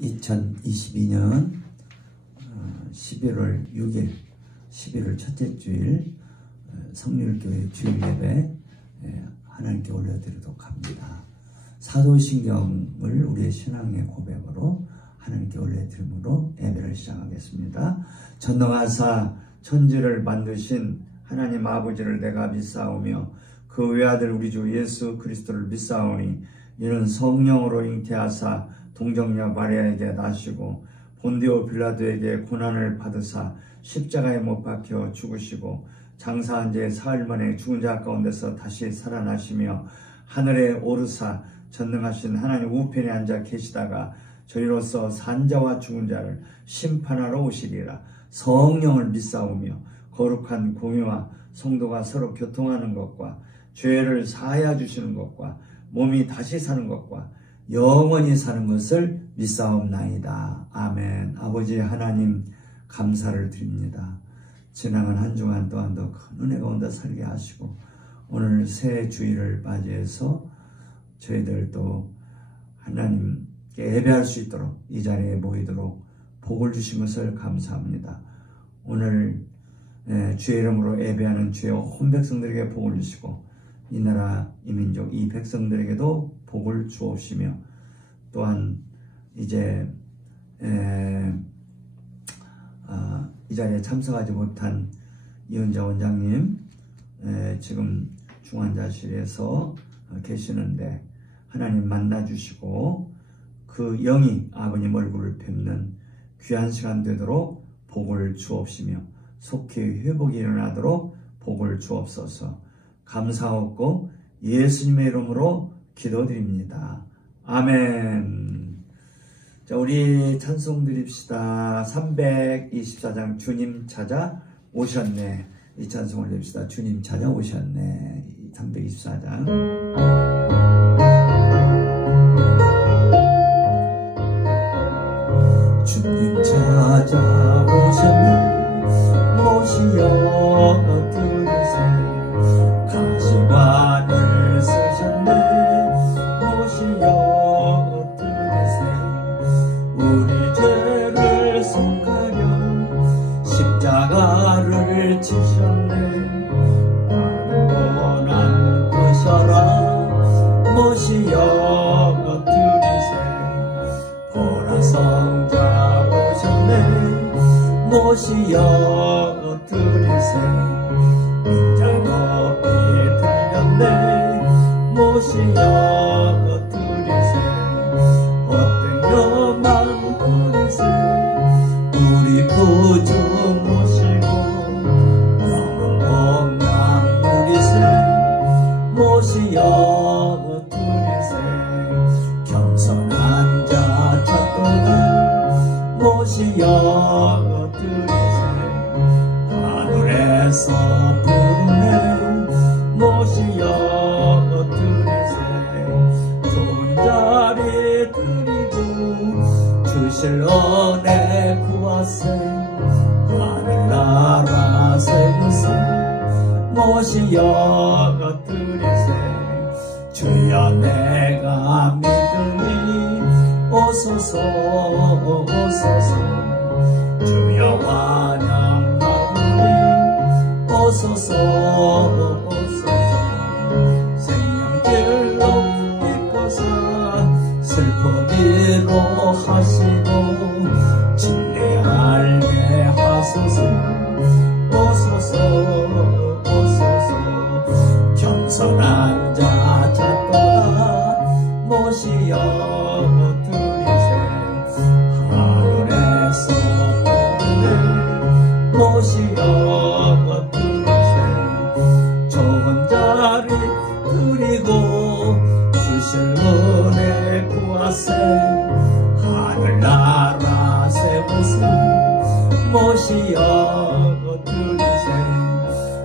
2022년 11월 6일 11월 첫째 주일 성률교회 주일 예배 하나님께 올려드리도록 합니다. 사도신경을 우리의 신앙의 고백으로 하나님께 올려드림으로 예배를 시작하겠습니다. 전능하사 천지를 만드신 하나님 아버지를 내가 믿사오며 그 외아들 우리 주 예수 그리스도를 믿사오니 이는 성령으로 잉태하사 동정녀 마리아에게 나시고 본디오 빌라도에게 고난을 받으사 십자가에 못 박혀 죽으시고 장사한 지 사흘 만에 죽은 자 가운데서 다시 살아나시며 하늘에 오르사 전능하신 하나님 우편에 앉아 계시다가 저희로서 산자와 죽은 자를 심판하러 오시리라. 성령을 믿사오며 거룩한 공유와 성도가 서로 교통하는 것과 죄를 사하여 주시는 것과 몸이 다시 사는 것과 영원히 사는 것을 믿사옵나이다. 아멘. 아버지 하나님 감사를 드립니다. 지나간 한 주간 또한 더 큰 은혜 가운데 살게 하시고 오늘 새 주일을 맞이해서 저희들도 하나님께 예배할 수 있도록 이 자리에 모이도록 복을 주신 것을 감사합니다. 오늘 주의 이름으로 예배하는 주의 온 백성들에게 복을 주시고 이 나라 이 민족 이 백성들에게도 복을 주옵시며 또한 이제 이 자리에 참석하지 못한 이은자 원장님 지금 중환자실에서 계시는데 하나님 만나주시고 그 영이 아버님 얼굴을 뵙는 귀한 시간 되도록 복을 주옵시며 속히 회복이 일어나도록 복을 주옵소서. 감사하고 예수님의 이름으로 기도드립니다. 아멘. 자, 우리 찬송 드립시다. 324장 주님 찾아 오셨네. 이 찬송을 드립시다. 주님 찾아 오셨네. 324장. 주님 찾아 오셨네. 모시어 들으세. 가시관을 쓰셨네. 모시어 들으세. 우리 죄를 속하려 십자가를 지셨네. 고난 드셔라. 모시어 들으세. 보라 성자 오셨네. 모시어 들으세. 인자 높이 들렸네. 모시어 들으세. 어떤 것만 부르세. 우리 구주 모시고 영원 복남 누리세. 모시어 들으세. 겸손한 자 찾도다. 모시어 들으세. 하늘에서 부르네. 모시어 들으세. 좋은 자리 드리고 주실 은혜 구하세. 하늘나라 세우세. 모시어 들으세. 주여 내가 믿으니 오소서 오소서. 주여 환영하오니 오소서 오소서. 생명길로 이끌사 슬프기로 하시고 진리 알게 하소서. 오소서 오소서. 겸손한 자 찾도다. 모시어 들으세. 하늘에서 부르네. 모시어 들으세. 좋은 자리 드리고 주실 은혜 구하세. 하늘나라 세우세. 모시어 들으세.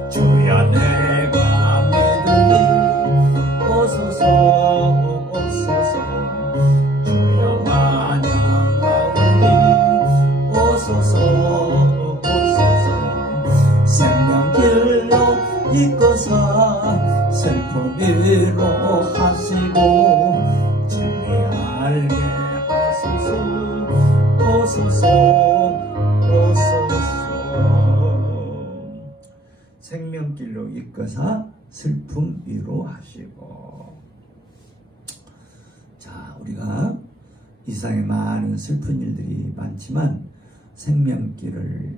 주여 내가 믿으니 오소서 오소서. 주여 환영하오니 오소서 오소서. 생명길로 이끌사 슬픔이로 하시고 진리 알게 하소서. 오소서 생명길로 이끄사 슬픔 위로하시고. 자, 우리가 이 세상에 많은 슬픈 일들이 많지만 생명길을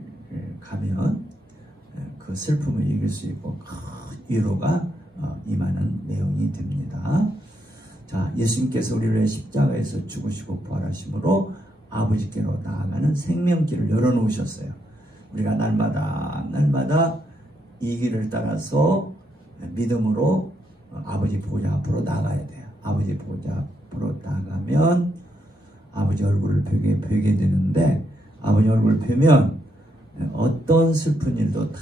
가면 그 슬픔을 이길 수 있고 큰 위로가 임하는 내용이 됩니다. 자, 예수님께서 우리를 십자가에서 죽으시고 부활하심으로 아버지께로 나아가는 생명길을 열어놓으셨어요. 우리가 날마다 이 길을 따라서 믿음으로 아버지 보좌 앞으로 나가야 돼요. 아버지 보좌 앞으로 나가면 아버지 얼굴을 뵈게 되는데, 아버지 얼굴을 뵈면 어떤 슬픈 일도 다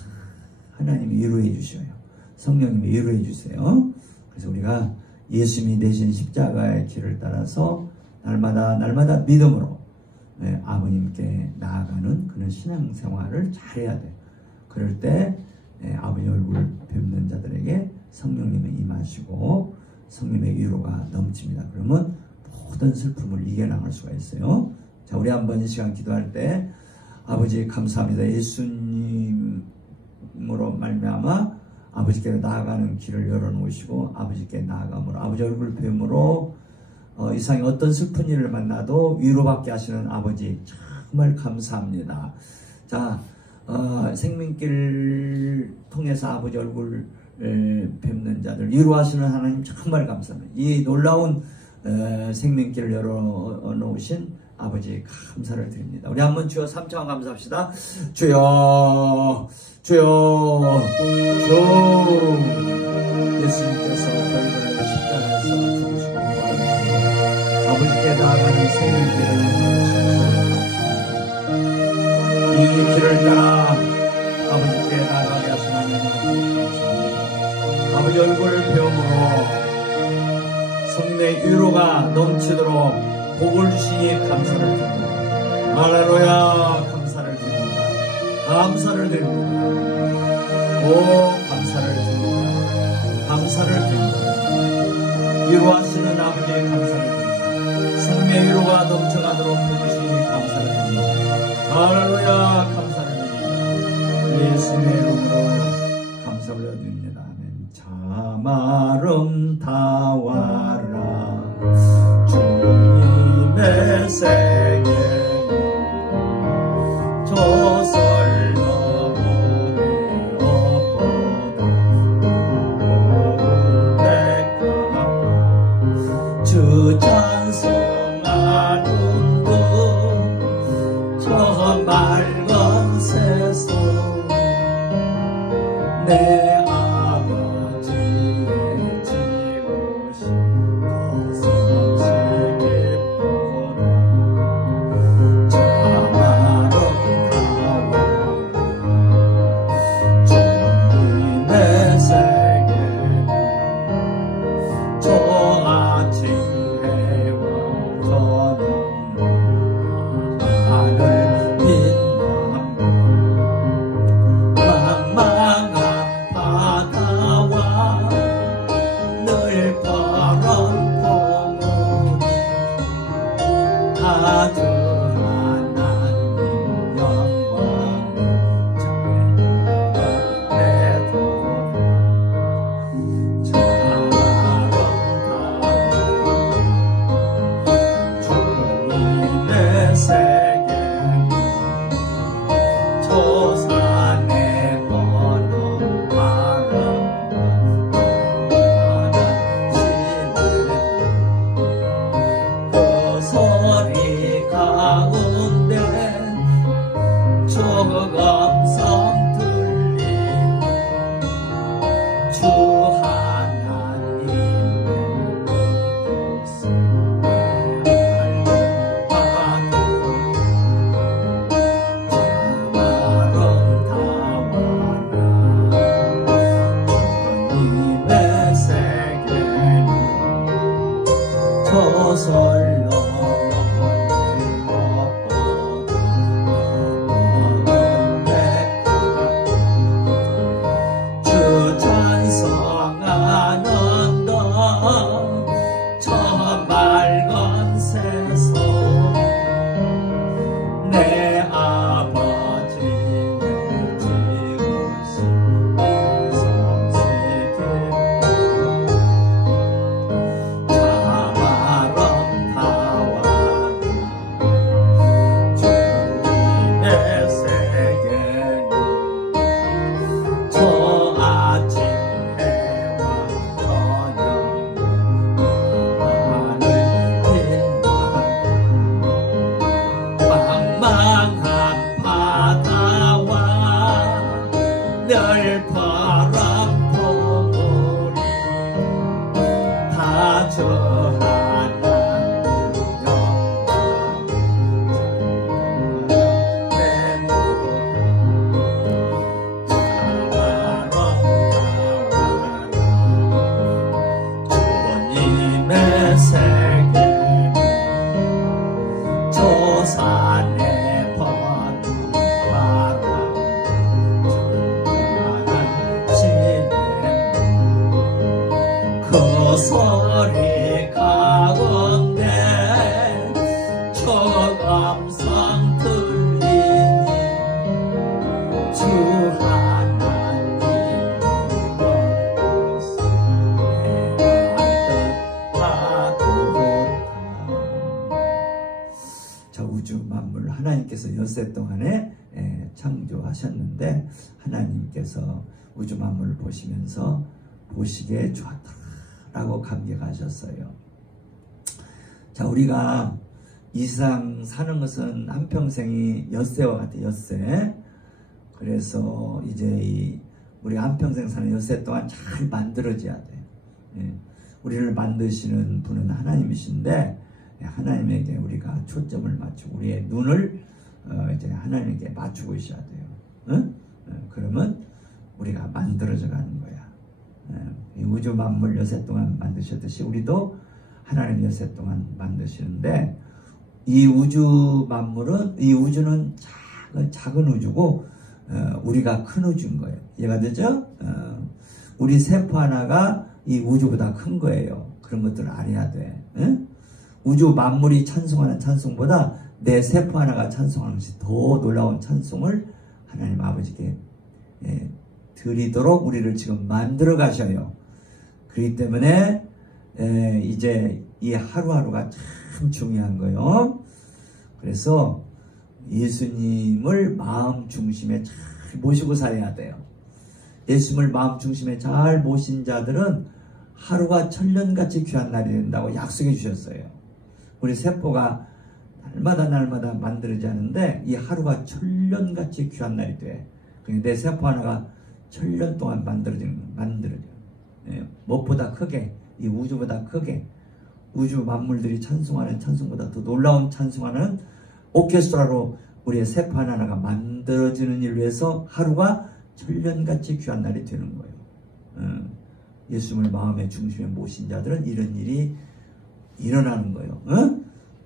하나님이 위로해 주셔요. 성령님이 위로해 주세요. 그래서 우리가 예수님이 내신 십자가의 길을 따라서 날마다 믿음으로 아버님께 나아가는 그런 신앙생활을 잘해야 돼요. 그럴 때 아버지 얼굴을 뵙는 자들에게 성령님이 임하시고 성령의 위로가 넘칩니다. 그러면 모든 슬픔을 이겨나갈 수가 있어요. 자, 우리 한번 이 시간 기도할 때 아버지 감사합니다. 예수님으로 말미암아 아버지께 나아가는 길을 열어놓으시고 아버지께 나아감으로 아버지 얼굴 뵈므로 이 세상에 어떤 슬픈 일을 만나도 위로받게 하시는 아버지 정말 감사합니다. 자, 생명길을 통해서 아버지 얼굴 뵙는 자들 위로하시는 하나님 정말 감사합니다. 이 놀라운 생명길을 열어놓으신 아버지 감사를 드립니다. 우리 한번 주여 3차원 감사합시다. 주여 주여 주. 예수님께서 저희들을 십자가에서 죽으시고 부활하시고 아버지께 나아가는 생명길을 감사합니다. 이 길을 따라 아버지께 나아가게 하신 하나님 감사합니다. 아버지 얼굴 배움으로 성령의 위로가 넘치도록 복을 주시니 감사를 드립니다. 할렐루야. 감사를 드립니다. 감사를 드립니다. 오, 감사를 드립니다. 감사를 드립니다. 위로하시는 아버지의 감사를 드립니다. 성령의 위로가 넘쳐가도록 해주시니 감사를 드립니다. 할렐루야. 감사를 드립니다. 예수님의 이름으로 감사 올려드립니다. 아멘. 참 아름다워라 주님의 세계 저설 너머니 엇보다 내가 주 찬송하는 저 맑은 세상 내 소리가 자, 우주 만물 하나님께서 엿새 동안에 창조하셨는데 하나님께서 우주 만물을 보시면서 보시기에 좋았더라라고 감격하셨어요. 자, 우리가 이 세상 사는 것은 한평생이 엿새와 같아요. 엿새. 그래서 이제 우리 한평생 사는 엿새 동안 잘 만들어져야 돼. 우리를 만드시는 분은 하나님이신데 하나님에게 우리가 초점을 맞추고 우리의 눈을 이제 하나님에게 맞추고 있어야 돼요. 그러면 우리가 만들어져 가는 거야. 이 우주 만물 엿새 동안 만드셨듯이 우리도 하나님 엿새 동안 만드시는데 이 우주 만물은 이 우주는 작은 우주고 우리가 큰 우주인 거예요. 이해가 되죠? 우리 세포 하나가 이 우주보다 큰 거예요. 그런 것들을 알아야 돼. 우주 만물이 찬송하는 찬송보다 내 세포 하나가 찬송하는 것이 더 놀라운 찬송을 하나님 아버지께 드리도록 우리를 지금 만들어 가셔요. 그렇기 때문에 이제 이 하루하루가 참 중요한 거예요. 그래서 예수님을 마음 중심에 잘 모시고 살아야 돼요. 예수님을 마음 중심에 잘 모신 자들은 하루가 천년같이 귀한 날이 된다고 약속해 주셨어요. 우리 세포가 날마다 만들어지는데 이 하루가 천년같이 귀한 날이 돼. 내 세포 하나가 천년 동안 만들어져. 무엇보다 크게, 이 우주보다 크게, 우주 만물들이 찬송하는 찬송보다 더 놀라운 찬송하는 오케스트라로 우리의 세포 하나가 만들어지는 일을 위해서 하루가 천년같이 귀한 날이 되는 거예요. 예수님을 마음의 중심에 모신 자들은 이런 일이 일어나는 거예요.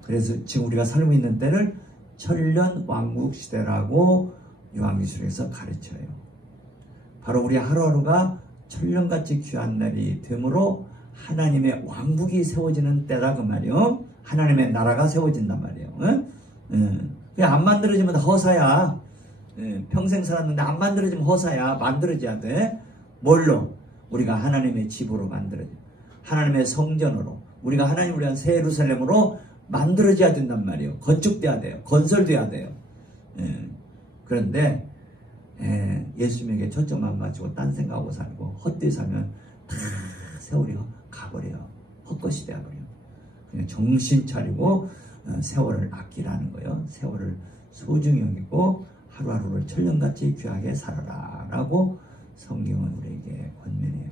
그래서 지금 우리가 살고 있는 때를 천년 왕국 시대라고 요한계시록에서 가르쳐요. 바로 우리 하루하루가 천년같이 귀한 날이 되므로 하나님의 왕국이 세워지는 때라 그 말이요. 하나님의 나라가 세워진단 말이에요. 그냥 안 만들어지면 허사야. 평생 살았는데 안 만들어지면 허사야. 만들어져야 돼. 뭘로? 우리가 하나님의 집으로 만들어져. 하나님의 성전으로. 우리가 하나님을 위한 새 예루살렘으로 만들어져야 된단 말이에요. 건축돼야 돼요. 건설돼야 돼요. 그런데 예수님에게 초점만 맞추고 딴 생각하고 살고 헛되이 살면 다 세월이 가버려요. 헛것이 되어버려요. 그냥 정신 차리고 세월을 아끼라는 거예요. 세월을 소중히 여기고 하루하루를 천년같이 귀하게 살아라 라고 성경은 우리에게 권면해요.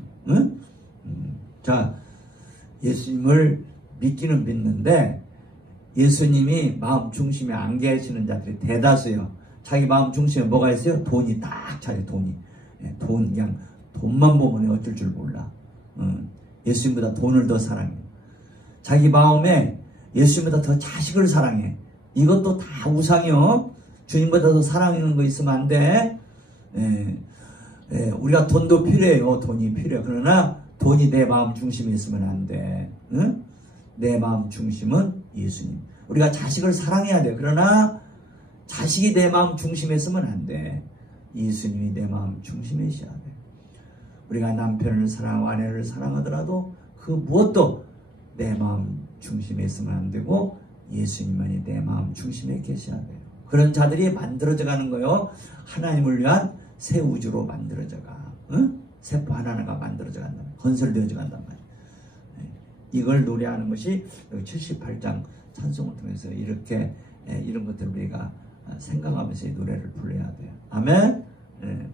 자, 예수님을 믿기는 믿는데 예수님이 마음 중심에 안 계시는 자들이 대다수예요. 자기 마음 중심에 뭐가 있어요? 돈이 딱 차려. 돈이. 그냥 돈만 보면 어쩔 줄 몰라. 예수님보다 돈을 더 사랑해. 자기 마음에 예수님보다 더 자식을 사랑해. 이것도 다 우상이요. 주님보다 더 사랑하는 거 있으면 안 돼. 우리가 돈도 필요해요. 돈이 필요해. 그러나 돈이 내 마음 중심에 있으면 안 돼. 내 마음 중심은 예수님. 우리가 자식을 사랑해야 돼. 그러나 자식이 내 마음 중심에 있으면 안 돼. 예수님이 내 마음 중심에 있어야 돼. 우리가 남편을 사랑하고 아내를 사랑하더라도 그 무엇도 내 마음 중심에 있으면 안 되고 예수님만이 내 마음 중심에 계셔야 돼요. 그런 자들이 만들어져 가는 거예요. 하나님을 위한 새 우주로 만들어져 가. 세포 하나하나가 만들어져 간다. 건설되어져 간단 말이에요. 이걸 노래하는 것이 78장 찬송을 통해서 이렇게 이런 것들을 우리가 생각하면서 이 노래를 불러야 돼요. 아멘.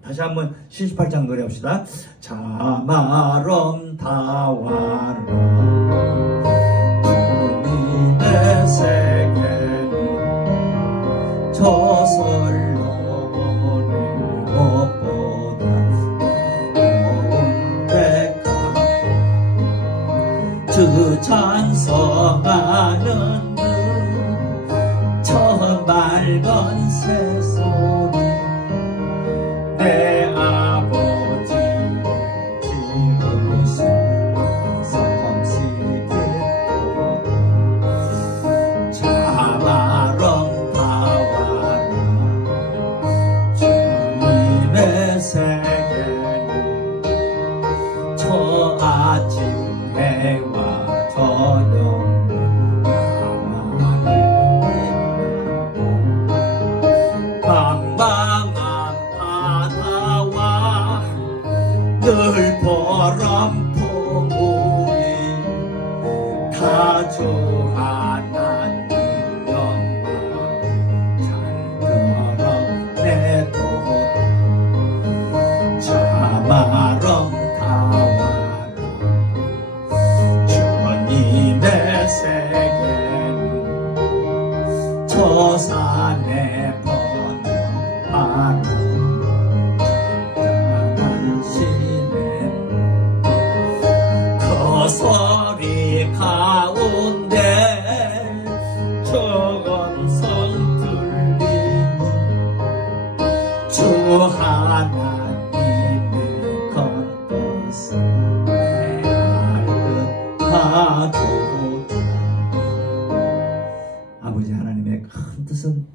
다시 한번 78장 노래합시다. 자마럼 다와라 주님의 세계는 저설로 보낼 것보다 온백하고 주 찬송하는 저 맑은 새소리 내 아버지 지으신 성시겠고 자마름 다와라 주님의 세계는 저 아침 해와 저녁 서산에 번화한 시내 거서리 가운데 저건성 들리니 주 하나님의 것을 알듯하도다. 아버지 하나님의 큰 뜻은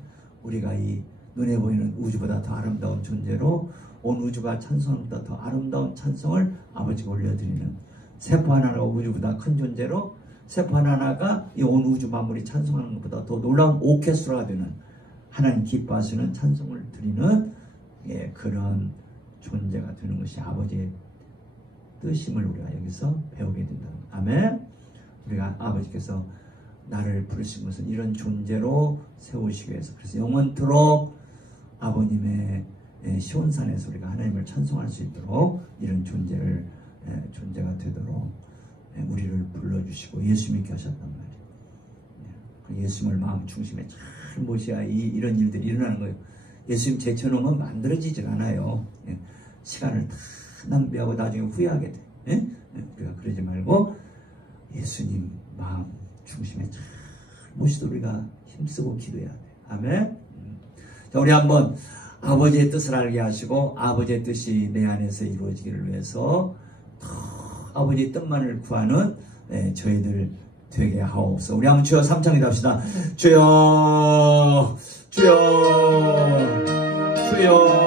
우리가 이 눈에 보이는 우주보다 더 아름다운 존재로 온 우주가 찬송보다 더 아름다운 찬송을 아버지가 올려드리는 세포 하나가 우주보다 큰 존재로 세포 하나가 이 온 우주 만물이 찬송하는 것보다 더 놀라운 오케스트라가 되는 하나님 기뻐하시는 찬송을 드리는 그런 존재가 되는 것이 아버지의 뜻임을 우리가 여기서 배우게 된다. 아멘. 우리가 아버지께서 나를 부르신 것은 이런 존재로 세우시기 위해서, 그래서 영원토록 아버님의 시온산에서 우리가 하나님을 찬송할 수 있도록 이런 존재가 되도록 우리를 불러주시고 예수 믿게 하셨단 말이에요. 예수님을 마음 중심에 잘 모셔야 이런 일들이 일어나는 거예요. 예수님 제쳐놓으면 만들어지질 않아요. 시간을 다 낭비하고 나중에 후회하게 돼. 우리가 그러지 말고 예수님 마음 중심에 잘 모시도록 우리가 힘쓰고 기도해야 돼. 아멘. 자, 우리 한번 아버지의 뜻을 알게 하시고 아버지의 뜻이 내 안에서 이루어지기를 위해서 더 아버지의 뜻만을 구하는 저희들 되게 하옵소서. 우리 한번 주여 삼창기도 합시다. 주여 주여 주여.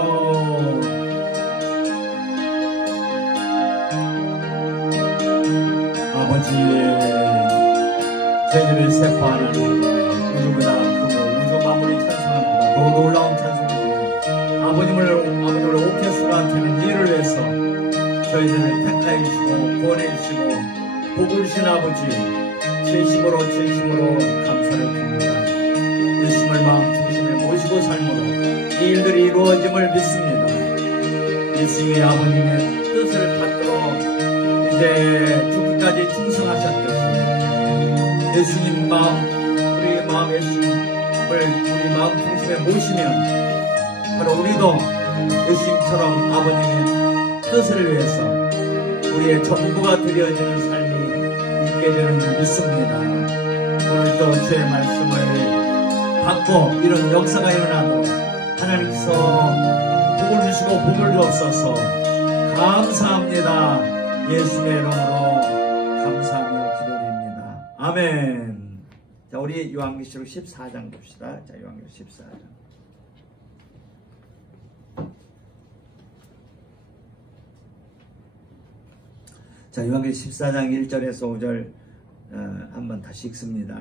아버지, 저희들을 세포하는 우주보다 크고 우주 만물이 찬송합니다. 더 놀라운 찬송입니다. 아버님을 오케스트라 되는 일을 위해서 저희들을 택하여 주시고 구원해 주시고 복을 주신 아버지, 진심으로 감사를 드립니다. 예수님을 마음 중심에 모시고 삶으로 이 일들이 이루어짐을 믿습니다. 예수님이 아버님의 뜻을 받들어 이제 죽기까지 충성하셨듯이 예수님 마음, 우리 마음 예수님을 우리 마음 중심에 모시면 바로 우리도 예수님처럼 아버님의 뜻을 위해서 우리의 전부가 되어지는 삶이 있게 되는 줄 믿습니다. 오늘도 주의 말씀을 받고 이런 역사가 일어나도록 하나님께서 복을 주시고 복을 주옵소서. 감사합니다. 예수의 이름으로 감사하며 기도드립니다. 아멘. 자, 우리 요한계시록 14장 봅시다. 자, 요한계시록 14장. 자, 요한계시록 14장 1절에서 5절 한번 다시 읽습니다.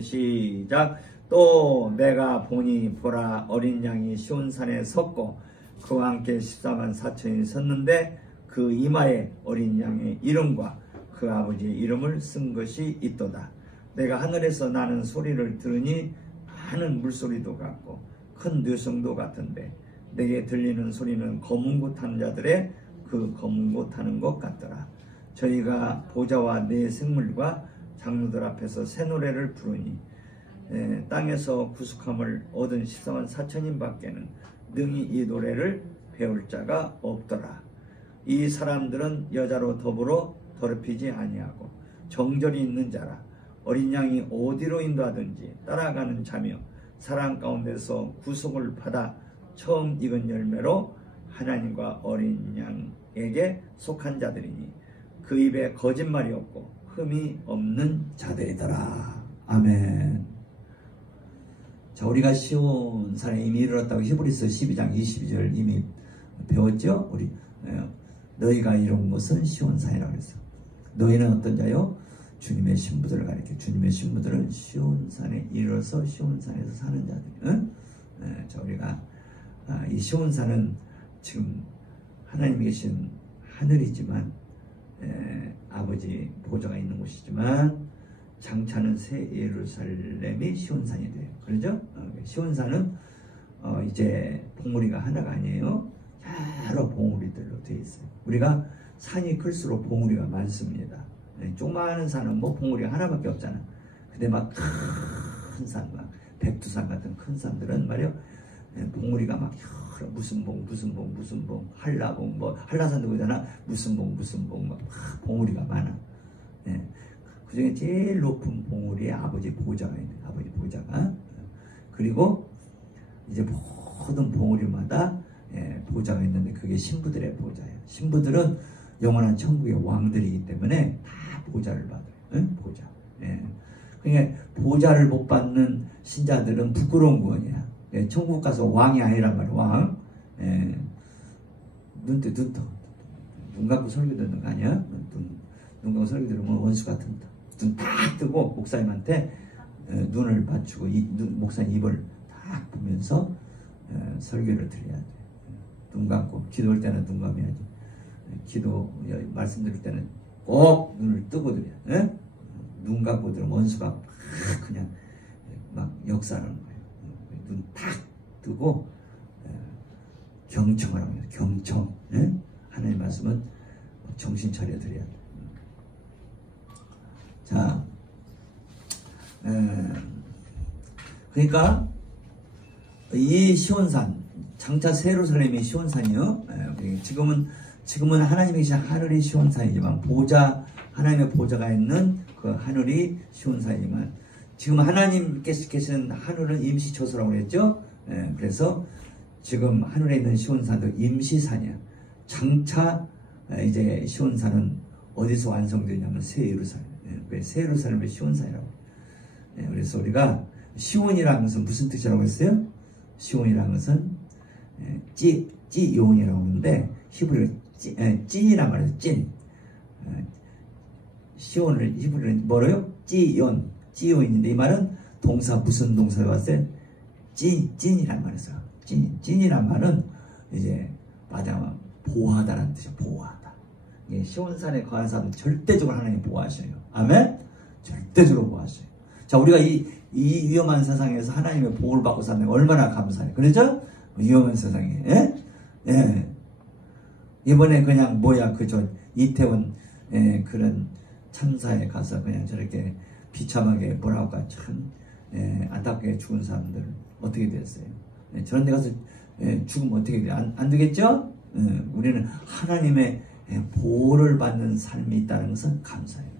시작. 또 내가 보니 보라, 어린 양이 시온산에 섰고 그와 함께 14만 4천이 섰는데 그 이마에 어린 양의 이름과 그 아버지의 이름을 쓴 것이 있도다. 내가 하늘에서 나는 소리를 들으니 많은 물소리도 같고 큰 뇌성도 같은데 내게 들리는 소리는 검은 고 타는 자들의 그 검은 고 타는 것 같더라. 저희가 보좌와 네 생물과 장로들 앞에서 새 노래를 부르니 땅에서 구속함을 얻은 14만 4천인 밖에는 능히 이 노래를 배울 자가 없더라. 이 사람들은 여자로 더불어 더럽히지 아니하고 정절이 있는 자라. 어린 양이 어디로 인도하든지 따라가는 자며 사랑 가운데서 구속을 받아 처음 익은 열매로 하나님과 어린 양에게 속한 자들이니 그 입에 거짓말이 없고 흠이 없는 자들이더라. 아멘. 자, 우리가 시온산에 이미 이르렀다고 히브리서 12장 22절 이미 배웠죠? 우리 너희가 이룬 것은 시온산이라고 했어. 너희는 어떤 자요? 주님의 신부들을 가리켜. 주님의 신부들은 시온산에 이르러서 시온산에서 사는 자들. 응? 자, 우리가 이 시온산은 지금 하나님이 계신 하늘이지만 아버지 보좌가 있는 곳이지만 장차는 새 예루살렘이 시온산이 돼요. 그렇죠? 시온산은 이제 봉우리가 하나가 아니에요. 여러 봉우리들로 되어 있어요. 우리가 산이 클수록 봉우리가 많습니다. 조그마한 산은 뭐 봉우리가 하나밖에 없잖아. 근데 막 큰 큰 산, 막 백두산 같은 큰 산들은 말이요, 봉우리가 막 여러 무슨 봉, 한라봉, 뭐 한라산도 보잖아. 무슨 봉 막 봉우리가 많아. 예. 그 중에 제일 높은 봉우리에 아버지 보좌가 있는, 아버지 보좌가. 그리고 이제 모든 봉우리마다 보좌가 있는데 그게 신부들의 보좌예요. 신부들은 영원한 천국의 왕들이기 때문에 다 보좌를 받아요. 응? 보좌. 예. 그러니까 보좌를 못 받는 신자들은 부끄러운 구원이야. 예. 천국 가서 왕이 아니란 말이야. 왕. 예. 눈 감고 설교 듣는 거 아니야? 눈 감고 설교 들으면 원수 같은 눈 딱 뜨고 목사님한테 눈을 받치고 목사님 입을 딱 보면서 설교를 드려야 돼. 눈 감고 기도할 때는 눈 감아야지. 기도 말씀드릴 때는 꼭 눈을 뜨고 드려야 돼. 눈 감고 들으면 원수가 막 그냥 막 역사하는 거예요. 눈 딱 뜨고 경청을 합니다. 경청. 하나님 말씀은 정신 차려 드려야 돼. 자, 그러니까 이 시온산, 장차 새 예루살렘이 시온산이요. 지금은 하나님이 계신 하늘이 시온산이지만 하나님의 보좌가 있는 그 하늘이 시온산이지만 지금 하나님께서 계시는 하늘은 임시초소라고 그랬죠. 그래서 지금 하늘에 있는 시온산도 임시산이야. 장차 이제 시온산은 어디서 완성되냐면 새 예루살렘. 새 예루살렘의 시온산이라고. 그래서 우리가 시온이라는 것은 무슨 뜻이라고 했어요? 시온이라는 것은 찌요온이라고 하는데 히브리어 찐이란 말이에요. 찐. 시온을 히브리어로 뭐래요? 찌요인인데 이 말은 동사 무슨 동사에 왔어요? 찐이란 말이죠. 찐이란 말은 이제 말하자면 보호하다라는 뜻이에요. 보호하다. 시온산에 거한 사람은 절대적으로 하나님 보호하셔요. 아멘? 절대적으로 보호하셔요. 자, 우리가 이 위험한 세상에서 하나님의 보호를 받고 사는 게 얼마나 감사해요. 그렇죠? 위험한 세상에. 예? 이번에 그냥 이태원 그런 참사에 가서 그냥 저렇게 비참하게 뭐라고 할까 참 안타깝게 죽은 사람들 어떻게 됐어요? 저런 데 가서 죽으면 어떻게 돼요? 안 되겠죠? 우리는 하나님의 보호를 받는 삶이 있다는 것은 감사해요.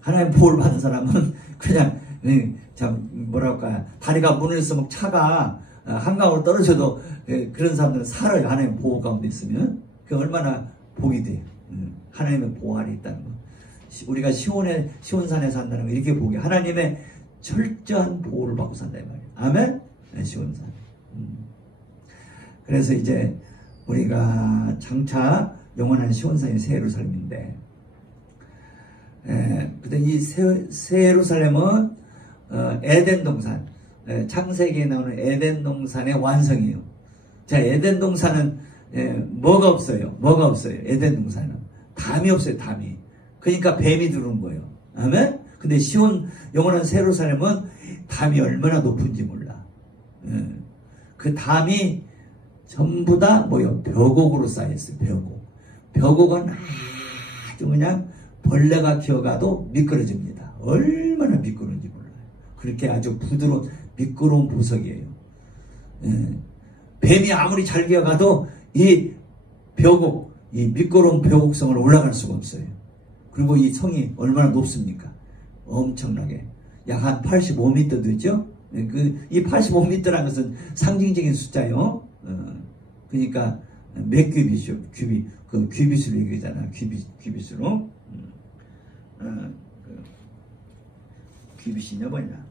하나님 보호를 받는 사람은 그냥 참 뭐랄까 다리가 무너져서 막 차가 한강으로 떨어져도 그런 사람들은 살아요. 하나님 보호 가운데 있으면 그 얼마나 복이 돼요. 하나님의 보호 아래 있다는 거. 우리가 시온산에 산다는 거 이렇게 보게 하나님의 철저한 보호를 받고 산다 이 말이에요. 아멘? 시온산. 그래서 이제 우리가 장차 영원한 시온산이 새 예루살렘인데 근데 이 새 예루살렘은 에덴 동산, 창세기에 나오는 에덴 동산의 완성이에요. 자, 에덴 동산은 뭐가 없어요? 에덴 동산은 담이 없어요. 담이. 그러니까 뱀이 들어온 거예요. 아멘? 근데 영원한 새 예루살렘은 담이 얼마나 높은지 몰라. 그 담이 전부 다 벽옥으로 쌓여있어요. 벽옥은 아주 그냥 벌레가 기어가도 미끄러집니다. 얼마나 미끄러운지 몰라요. 그렇게 아주 부드러운 미끄러운 보석이에요. 뱀이 아무리 잘 기어가도 이 미끄러운 벽옥성을 올라갈 수가 없어요. 그리고 이 성이 얼마나 높습니까? 엄청나게 약 한 85m 되죠? 이 85m라는 것은 상징적인 숫자요. 그러니까 몇 큐빗이요? 큐빗으로 얘기하잖아. 큐빗으로. 큐빗이 몇 번이냐?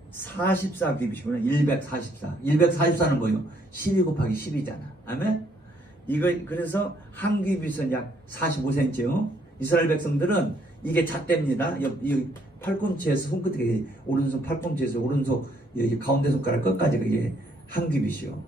144 큐빗이구나. 144. 144는 뭐예요? 12 곱하기 10이잖아. 아멘? 그래서 한 큐빗은 약 45cm요. 이스라엘 백성들은 이게 잣대입니다. 이 팔꿈치에서 손끝에 오른손 팔꿈치에서 오른손 여기 가운데 손가락 끝까지 그게 한 큐빗이요.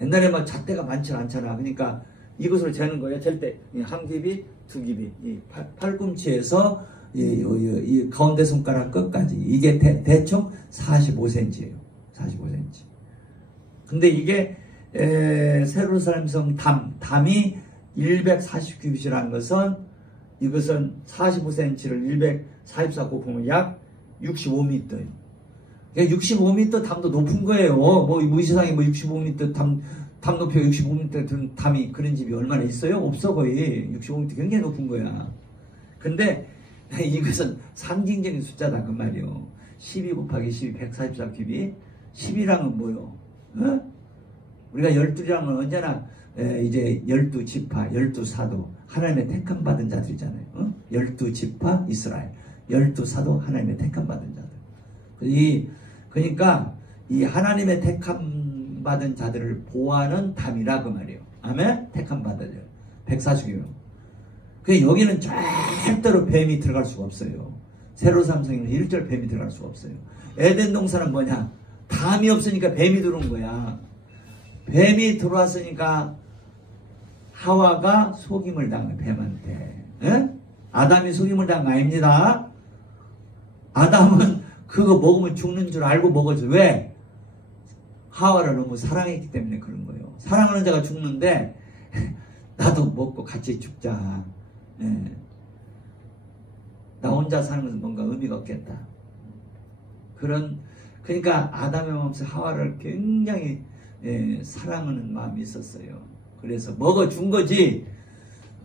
옛날에 막 잣대가 많지 않잖아. 그러니까 이것으로 재는 거예요. 잴 때 한 큐빗, 두 큐빗. 이 팔꿈치에서 이 가운데 손가락 끝까지 이게 대충 45cm예요. 45cm. 근데 이게 세루살렘성 담이 140규빗이라는 것은 이것은 45cm를 144 곱하면 약 65m. 65m 담도 높은 거예요. 뭐 무시상에 뭐 65m 담 높이가 65m 든 담이 그런 집이 얼마나 있어요? 없어 거의. 65m 굉장히 높은 거야. 근데 이것은 상징적인 숫자다 그 말이요. 12 곱하기 12 144규빗. 10이랑은 뭐요? 어? 우리가 12이랑은 언제나 이제 12지파, 12사도 하나님의 택함 받은 자들이잖아요. 어? 12지파 이스라엘, 12사도 하나님의 택함 받은 자들. 그러니까 이 하나님의 택함 받은 자들을 보호하는 담이라 그 말이에요. 아멘? 택함 받은 자 140이요. 그 여기는 절대로 뱀이 들어갈 수가 없어요. 세로삼성에는 일절 뱀이 들어갈 수가 없어요. 에덴 동산은 뭐냐? 담이 없으니까 뱀이 들어온 거야. 뱀이 들어왔으니까 하와가 속임을 당해 뱀한테. 에? 아담이 속임을 당한 거 아닙니다. 아담은 그거 먹으면 죽는 줄 알고 먹었지. 왜? 하와를 너무 사랑했기 때문에 그런 거예요. 사랑하는 자가 죽는데 나도 먹고 같이 죽자. 예. 나 혼자 사는 것은 뭔가 의미가 없겠다. 그러니까 아담의 마음속에 하와를 굉장히 사랑하는 마음이 있었어요. 그래서 먹어준 거지.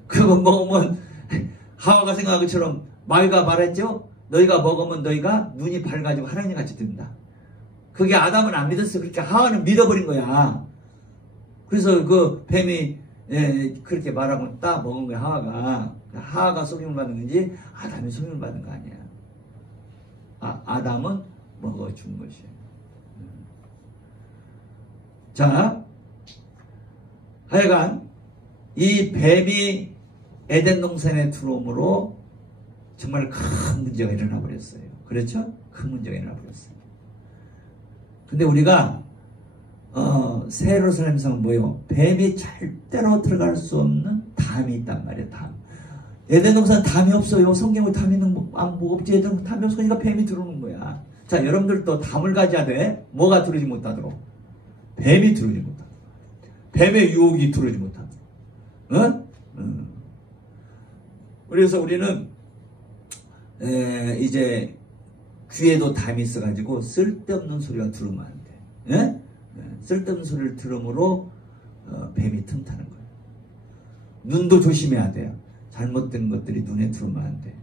그거 먹으면 하와가 생각한 것처럼 마귀가 말했죠. 너희가 먹으면 너희가 눈이 밝아지고 하나님 같이 된다. 그게 아담은 안 믿었어. 그러니까 하와는 믿어버린 거야. 그래서 그 뱀이 그렇게 말하고 딱 먹은 거야. 하와가 속임을 받은 건지 아담이 속임을 받은 거 아니야. 아담은 먹어준 것이야. 자, 하여간 이 뱀이 에덴 동산에 들어옴으로 정말 큰 문제가 일어나 버렸어요. 그렇죠? 큰 문제가 일어나 버렸어요. 근데 우리가 세루살렘성은 뭐예요? 뱀이 절대로 들어갈 수 없는 담이 있단 말이에요. 담. 에덴 동산 담이 없어요. 성경에 담이 있는 뭐 없지. 에덴 동산 담이 없으니까 뱀이 들어오는 거야. 자, 여러분들도 담을 가져야 돼. 뭐가 들어오지 못하도록? 뱀이 들어오지 못하도록. 뱀의 유혹이 들어오지 못하도록. 그래서 우리는 이제 귀에도 담이 있어가지고 쓸데없는 소리가 들으면 안 돼. 쓸데없는 소리를 들음으로 뱀이 틈타는 거예요. 눈도 조심해야 돼요. 잘못된 것들이 눈에 들어오면 안 돼.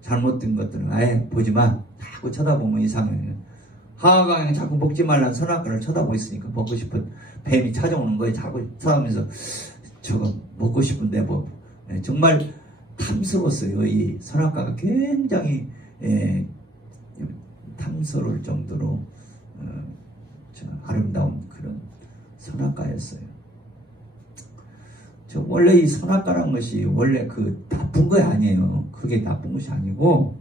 잘못된 것들은 아예 보지 마. 자꾸 쳐다보면 이상해. 하와가 그냥 자꾸 먹지 말라는 선악과를 쳐다보고 있으니까 먹고 싶은 뱀이 찾아오는 거예요. 자꾸 쳐다보면서 저거 먹고 싶은데 뭐 정말 탐스러웠어요. 이 선악과가 굉장히 탐스러울 정도로 아름다운 그런 선악과였어요. 원래 이 선악과라는 것이 원래 그 나쁜 거 아니에요. 그게 나쁜 것이 아니고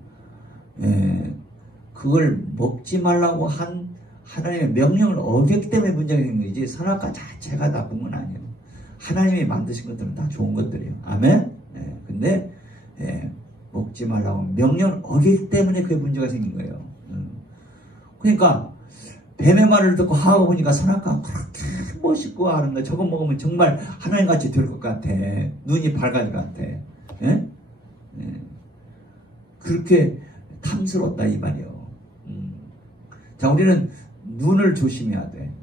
그걸 먹지 말라고 한 하나님의 명령을 어겼기 때문에 문제가 생긴 거지. 선악과 자체가 나쁜 건 아니에요. 하나님이 만드신 것들은 다 좋은 것들이에요. 아멘? 근데 먹지 말라고 명령을 어겼기 때문에 그게 문제가 생긴 거예요. 그러니까 뱀의 말을 듣고 하고 보니까 선악과가 그렇게 멋있고 하는 거 저거 먹으면 정말 하나님같이 될 것 같아. 눈이 밝아질 것 같아. 그렇게 탐스럽다 이 말이요. 자, 우리는 눈을 조심해야 돼.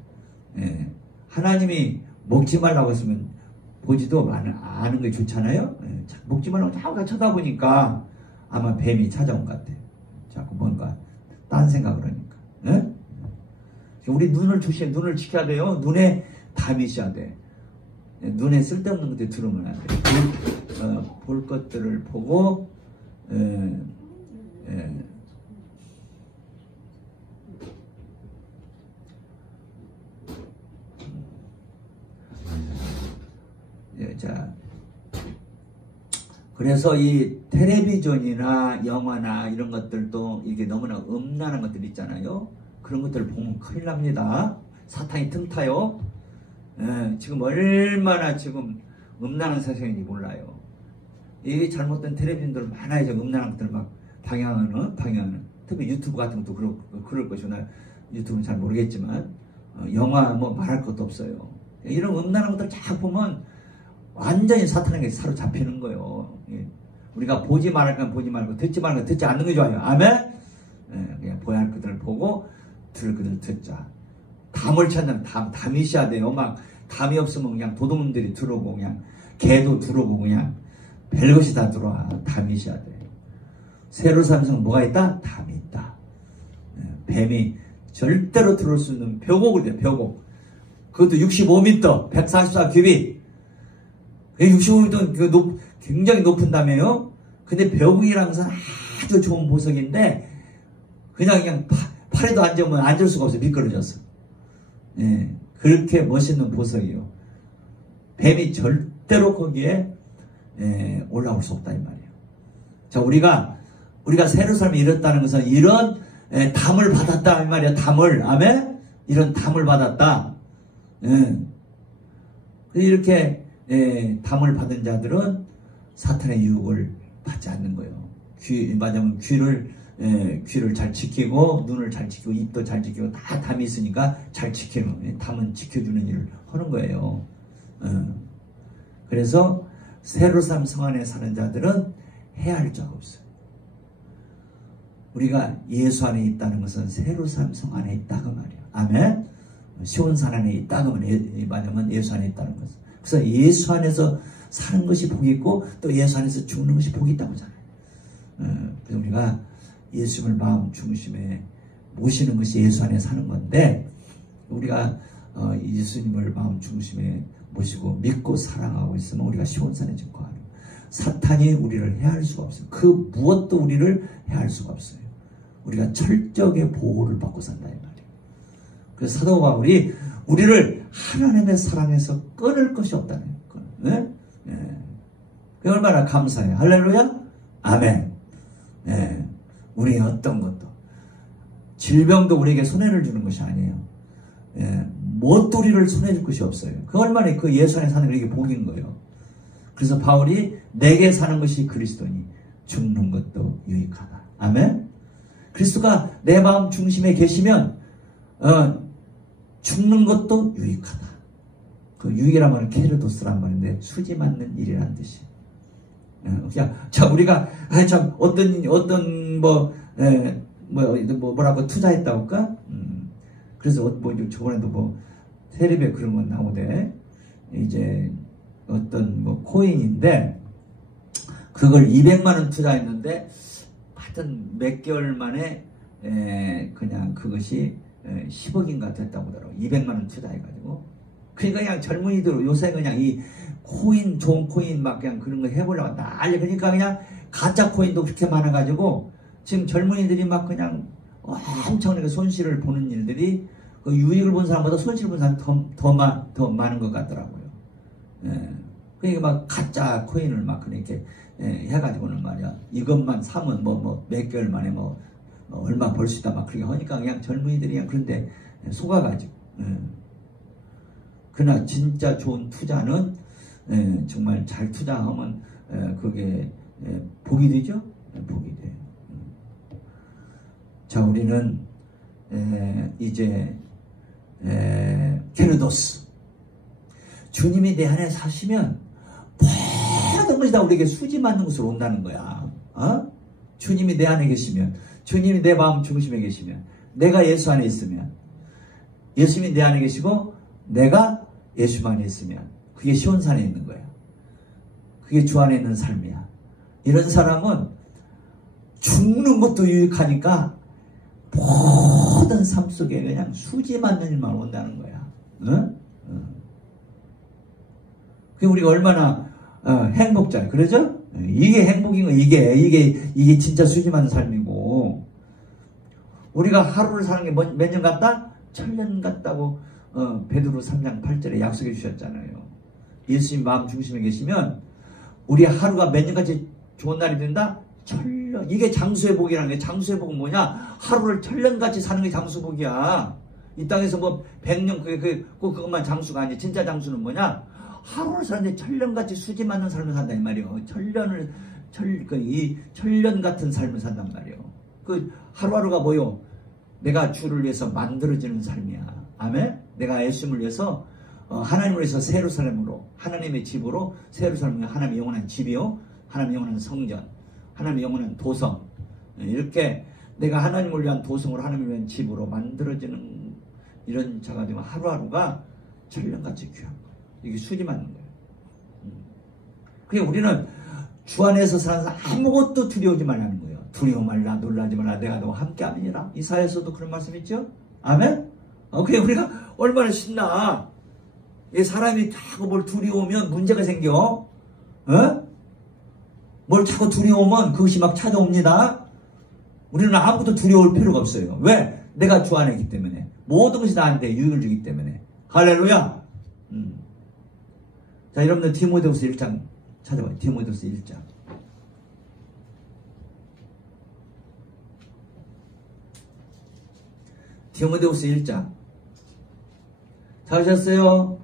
하나님이 먹지 말라고 했으면 보지도 아는 게 좋잖아요. 먹지 말라고 자꾸 쳐다보니까 아마 뱀이 찾아온 것 같아. 자꾸 뭔가 딴 생각을 하니까. 우리 눈을 조심해. 눈을 지켜야 돼요. 눈에 담이 있어야 돼. 눈에 쓸데없는 것들 들으면 안 돼. 볼 것들을 보고 자, 그래서 이 텔레비전이나 영화나 이런 것들도 이게 너무나 음란한 것들 있잖아요. 그런 것들을 보면 큰일 납니다. 사탄이 틈타요. 지금 얼마나 지금 음란한 세상인지 몰라요. 이 잘못된 텔레비전들 많아요. 지금 음란한 것들 막 방향하는 특히 유튜브 같은 것도 그럴 것이고 나 유튜브는 잘 모르겠지만 영화 뭐 말할 것도 없어요. 이런 음란한 것들 쫙 보면 완전히 사탄에게 사로잡히는 거예요. 우리가 보지 말할 건 보지 말고 듣지 말고 듣지 않는 게 좋아요. 아멘? 그냥 보야 할 것들을 보고 들을 것들을 듣자. 담을 찾는 담이 있어야 돼요. 막 담이 없으면 그냥 도둑놈들이 들어오고 그냥 개도 들어오고 그냥 별것이 다 들어와. 담이 있어야 돼. 새로 삼성은 뭐가 있다? 담이 있다. 뱀이 절대로 들어올 수 있는 벽옥을 돼요. 벽옥. 그것도 65m, 144규빗. 65m 굉장히 높은 담이에요. 근데 벽옥이라는 것은 아주 좋은 보석인데 그냥 팔에도 앉으면 앉을 수가 없어요. 미끄러졌어. 그렇게 멋있는 보석이에요. 뱀이 절대로 거기에 올라올 수 없다 이 말이에요. 자, 우리가 새로 삶이 이뤘다는 것은 이런 담을 받았다 이 말이에요. 담을. 아멘? 이런 담을 받았다. 이렇게 담을 받은 자들은 사탄의 유혹을 받지 않는 거예요. 맞으면 귀를 잘 지키고 눈을 잘 지키고 입도 잘 지키고 다 담이 있으니까 잘 지키는 거예요. 담은 지켜주는 일을 하는 거예요. 그래서 새로산 성 안에 사는 자들은 해야 할 자가 없어요. 우리가 예수 안에 있다는 것은 새로산 성 안에 있다고 말이에요. 아멘. 시온산 안에 있다고 말하면 예수 안에 있다는 것은. 그래서 예수 안에서 사는 것이 복이 있고 또 예수 안에서 죽는 것이 복이 있다고 하잖아요. 그래서 우리가 예수님을 마음 중심에 모시는 것이 예수 안에 사는 건데 우리가 예수님을 마음 중심에 모시고 믿고 사랑하고 있으면 우리가 시온산에 증거하는 사탄이 우리를 해할 수가 없어요. 그 무엇도 우리를 해할 수가 없어요. 우리가 철저하게 보호를 받고 산다 이 말이에요. 그래서 사도 바울이 우리를 하나님의 사랑에서 끊을 것이 없다는 거예요. 그 얼마나 감사해요. 할렐루야. 아멘. 우리의 어떤 것도 질병도 우리에게 손해를 주는 것이 아니에요. 무엇도 우리를 손해줄 것이 없어요. 그 얼마나 그 예수 안에 사는 우리에게 복인 거예요. 그래서 바울이 내게 사는 것이 그리스도니 죽는 것도 유익하다. 아멘. 그리스도가 내 마음 중심에 계시면 죽는 것도 유익하다. 그 유익이란 말은 케르도스란 말인데 수지 맞는 일이란 뜻이. 자, 우리가 참 어떤 뭐라고 투자했다고 할까? 그래서 저번에도 텔레비에 그런 건 나오대. 이제 어떤 코인인데 그걸 200만 원 투자했는데 하여튼 몇 개월 만에 그냥 그것이 10억인가 됐다고 하더라고. 200만 원 투자해가지고. 그러니까 그냥 젊은이들 요새 그냥 이 코인, 좋은 코인 막 그냥 그런 거 해보려고 난리. 그러니까 그냥 가짜 코인도 그렇게 많아가지고 지금 젊은이들이 막 그냥 엄청나게 손실을 보는 일들이 그 유익을 본 사람보다 손실을 본 사람이 더 많은 것 같더라고요. 그러니까 막 가짜 코인을 막 그렇게 해가지고는 말이야. 이것만 사면 몇 개월 만에 얼마 벌 수 있다 막 그렇게 하니까 그냥 젊은이들이 그냥 그런데 속아가지고. 그러나 진짜 좋은 투자는 정말 잘 투자하면 그게 복이 되죠? 복이 돼요. 자, 우리는 이제 케르도스 주님이 내 안에 사시면 모든 것이 다 우리에게 수지 맞는 것으로 온다는 거야. 주님이 내 안에 계시면, 주님이 내 마음 중심에 계시면, 내가 예수 안에 있으면, 예수님이 내 안에 계시고 내가 예수 안에 있으면 그게 시온산에 있는 거야. 그게 주 안에 있는 삶이야. 이런 사람은 죽는 것도 유익하니까 모든 삶 속에 그냥 수지 맞는 일만 온다는 거야. 그게 우리가 얼마나 행복자야. 그러죠? 이게 행복인 거. 이게 진짜 수지 맞는 삶이고. 우리가 하루를 사는 게 몇 년 같다? 1000년 같다고 베드로 3장 8절에 약속해 주셨잖아요. 예수님 마음 중심에 계시면 우리 하루가 몇 년까지 좋은 날이 된다? 1000년. 이게 장수의 복이라는 게. 장수의 복은 뭐냐? 하루를 1000년같이 사는 게 장수복이야. 이 땅에서 100년 꼭 그것만 장수가 아니야. 진짜 장수는 뭐냐? 하루를 사는데 1000년같이 수지 맞는 삶을 산다 이 말이에요. 1000년 같은 삶을 산단 말이에요. 그 하루하루가 뭐요? 내가 주를 위해서 만들어지는 삶이야. 아멘? 내가 예수님을 위해서 하나님을 위해서 새 예루살렘으로, 하나님의 집으로, 새 예루살렘은 하나님의 영원한 집이요, 하나님의 영원한 성전, 하나님의 영원한 도성, 이렇게 내가 하나님을 위한 도성으로, 하나님을 위한 집으로 만들어지는 이런 자가 되면 하루하루가 천년같이 귀한 거예요. 이게 수지 맞는 거예요. 그러니까 우리는 주 안에서 사는 사람 아무것도 두려우지 말라는 거예요. 두려워 말라, 놀라지 말라, 내가 너와 함께 함이니라. 이사야에서도 그런 말씀 있죠? 아멘? 그래 우리가 얼마나 신나. 이 사람이 자꾸 뭘 두려우면 문제가 생겨. 뭘 자꾸 두려우면 그것이 막 찾아옵니다. 우리는 아무것도 두려울 필요가 없어요. 왜? 내가 주 안에 있기 때문에. 모든 것이 나한테 유익을 주기 때문에. 할렐루야. 자, 여러분들 디모데후서 1장 찾아봐요. 디모데후서 1장. 디모데후서 1장. 찾으셨어요?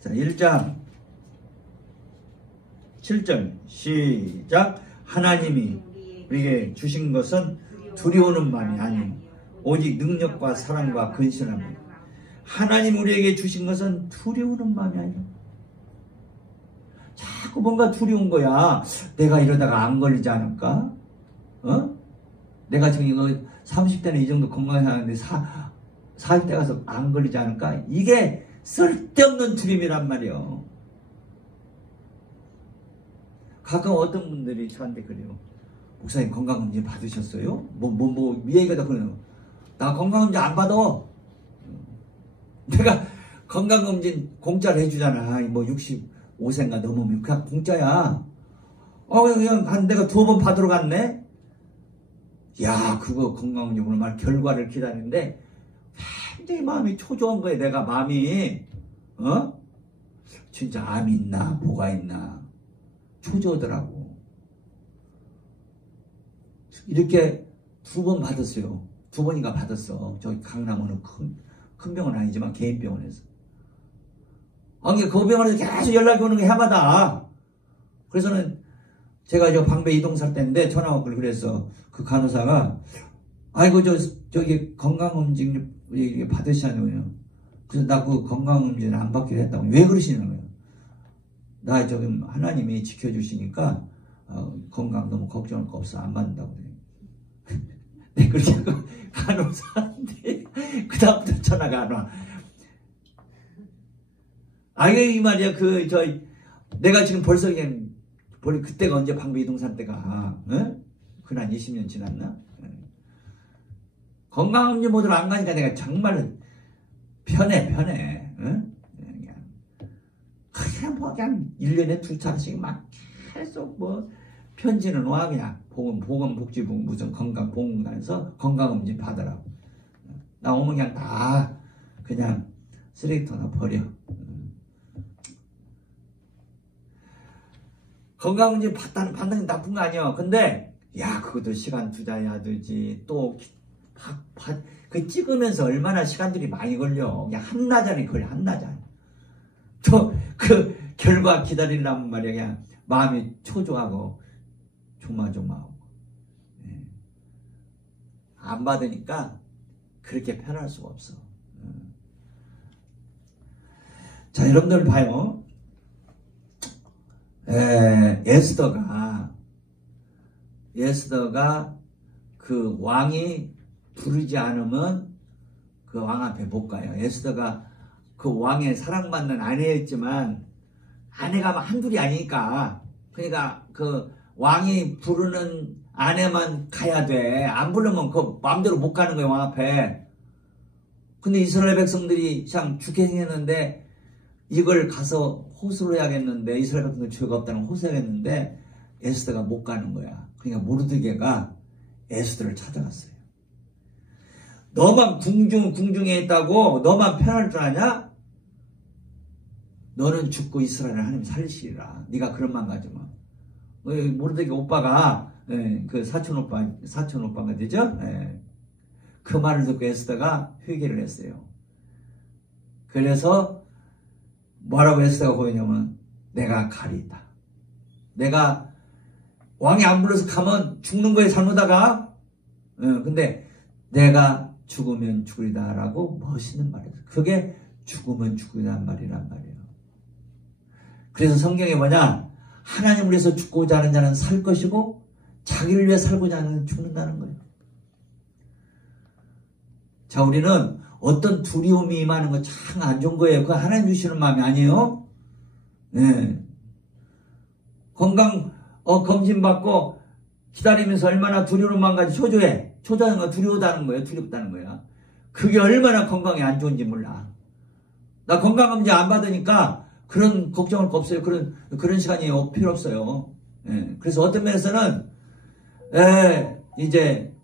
자, 1장 7절 시작. 하나님이 우리에게 주신 것은 두려우는 마음이 아니요 오직 능력과 사랑과 근신함이요. 하나님 우리에게 주신 것은 두려우는 마음이 아니요. 자꾸 뭔가 두려운 거야. 내가 이러다가 안 걸리지 않을까? 내가 지금 이거 30대는 이 정도 건강하는데 40대 가서 안 걸리지 않을까? 이게 쓸데없는 두려움이란 말이요. 가끔 어떤 분들이 저한테 그래요. 목사님 건강검진 받으셨어요? 뭐 얘기가 그래요. 나 건강검진 안 받아. 내가 건강검진 공짜로 해주잖아. 뭐 65세인가 넘으면 그냥 공짜야. 그냥 내가 2번 받으러 갔네. 야, 그거 건강검진 오늘 말 결과를 기다리는데 굉장히 마음이 초조한 거야. 내가 마음이 진짜 암이 있나 뭐가 있나 초조하더라고. 이렇게 2번 받았어요. 2번인가 받았어. 저기 강남 어느 큰 병원 아니지만 개인 병원에서. 그 병원에서 계속 연락이 오는 게 해마다. 그래서는 제가 저 방배 이동살 때인데 전화 왔고 그래서 그 간호사가 아이고 저기 건강검진 받으시냐고요. 그래서 나 그 건강검진 안 받기로 했다고. 왜 그러시냐고요. 나 저기 하나님이 지켜주시니까 건강 너무 걱정할 거 없어. 안 받는다고 그래. 네, 그렇게 간호사한테 그 다음부터 전화가 안 와. 이 말이야. 내가 지금 벌써 그냥 그때가 언제 방배 이동산 때가 그날 20년 지났나? 건강검진 모드로 안 가니까 내가 정말 편해. 그냥 1년에 2차씩 막 계속 편지는 와. 그냥 보건복지부 무슨 건강보험관에서 건강검진 받으라고. 나 오면 그냥 다 그냥 쓰레기통에 버려. 건강검진 받는 게 나쁜 거 아니야. 근데 그것도 시간 투자해야 되지. 또 그 찍으면서 얼마나 시간들이 많이 걸려. 그냥 한나절이 걸려. 한나절. 그 결과 기다리려면 말이야. 그냥 마음이 초조하고 조마조마하고. 안 받으니까 그렇게 편할 수가 없어. 자, 여러분들 봐요. 에스더가 그 왕이 부르지 않으면 그 왕 앞에 못 가요. 에스더가 그 왕의 사랑받는 아내였지만 아내가 한둘이 아니니까, 그러니까 그 왕이 부르는 아내만 가야 돼. 안 부르면 그 마음대로 못 가는 거예요, 왕 앞에. 근데 이스라엘 백성들이 그냥 죽게 생겼는데 이걸 가서 호소를 해야겠는데, 이스라엘 백성들 죄가 없다는 호소해야겠는데 에스더가 못 가는 거야. 그러니까 모르드게가 에스더를 찾아갔어요. 너만 궁중에 있다고 너만 편할 줄 아냐? 너는 죽고 이스라엘을 하나님 살리시리라. 네가 그런 마음 가지면. 모르드게 오빠가 그 사촌 오빠가 되죠? 그 말을 듣고 에스더가 회개를 했어요. 그래서 뭐라고 에스더가 보이냐면, 내가 가리다. 내가 왕이 안 불러서 가면 죽는 거에 잘못하다가 근데 내가 죽으면 죽으리다 라고 멋있는 말이에요. 그게 죽으면 죽으리란 말이란 말이에요. 그래서 성경에 뭐냐? 하나님을 위해서 죽고자 하는 자는 살 것이고 자기를 위해 살고자 하는 자는 죽는다는 거예요. 자, 우리는 어떤 두려움이 임하는 거 참 안 좋은 거예요. 그거 하나님 주시는 마음이 아니에요. 네. 건강 검진받고 기다리면서 얼마나 두려움만 가지 초조하는 거 두려우다는 거예요. 두렵다는 거야. 그게 얼마나 건강에 안 좋은지 몰라. 나 건강검진 안 받으니까 그런 걱정할 거 없어요. 그런 시간이 필요 없어요. 예. 그래서 어떤 면에서는 이제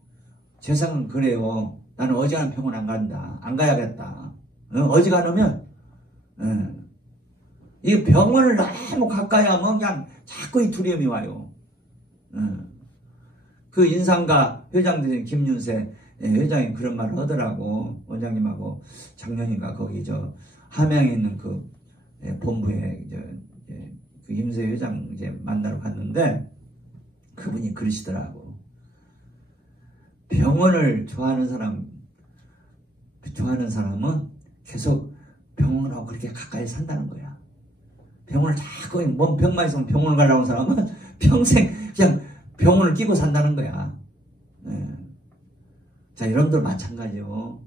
세상은 그래요. 나는 어지간한 병원 안 간다. 안 가야겠다. 어지간하면 이 병원을 너무 가까이 하면 그냥 자꾸 이 두려움이 와요. 그 인상가 회장 되신 김윤세 회장이 그런 말을 하더라고. 원장님하고 작년인가 거기 함양에 있는 그 본부에 그 임세 회장 만나러 갔는데 그분이 그러시더라고. 병원을 좋아하는 사람은 계속 병원하고 그렇게 가까이 산다는 거야. 병원을 자꾸 몸 병만 있으면 병원을 가려고 하는 사람은 평생 그냥 병원을 끼고 산다는 거야. 자, 여러분들 마찬가지요.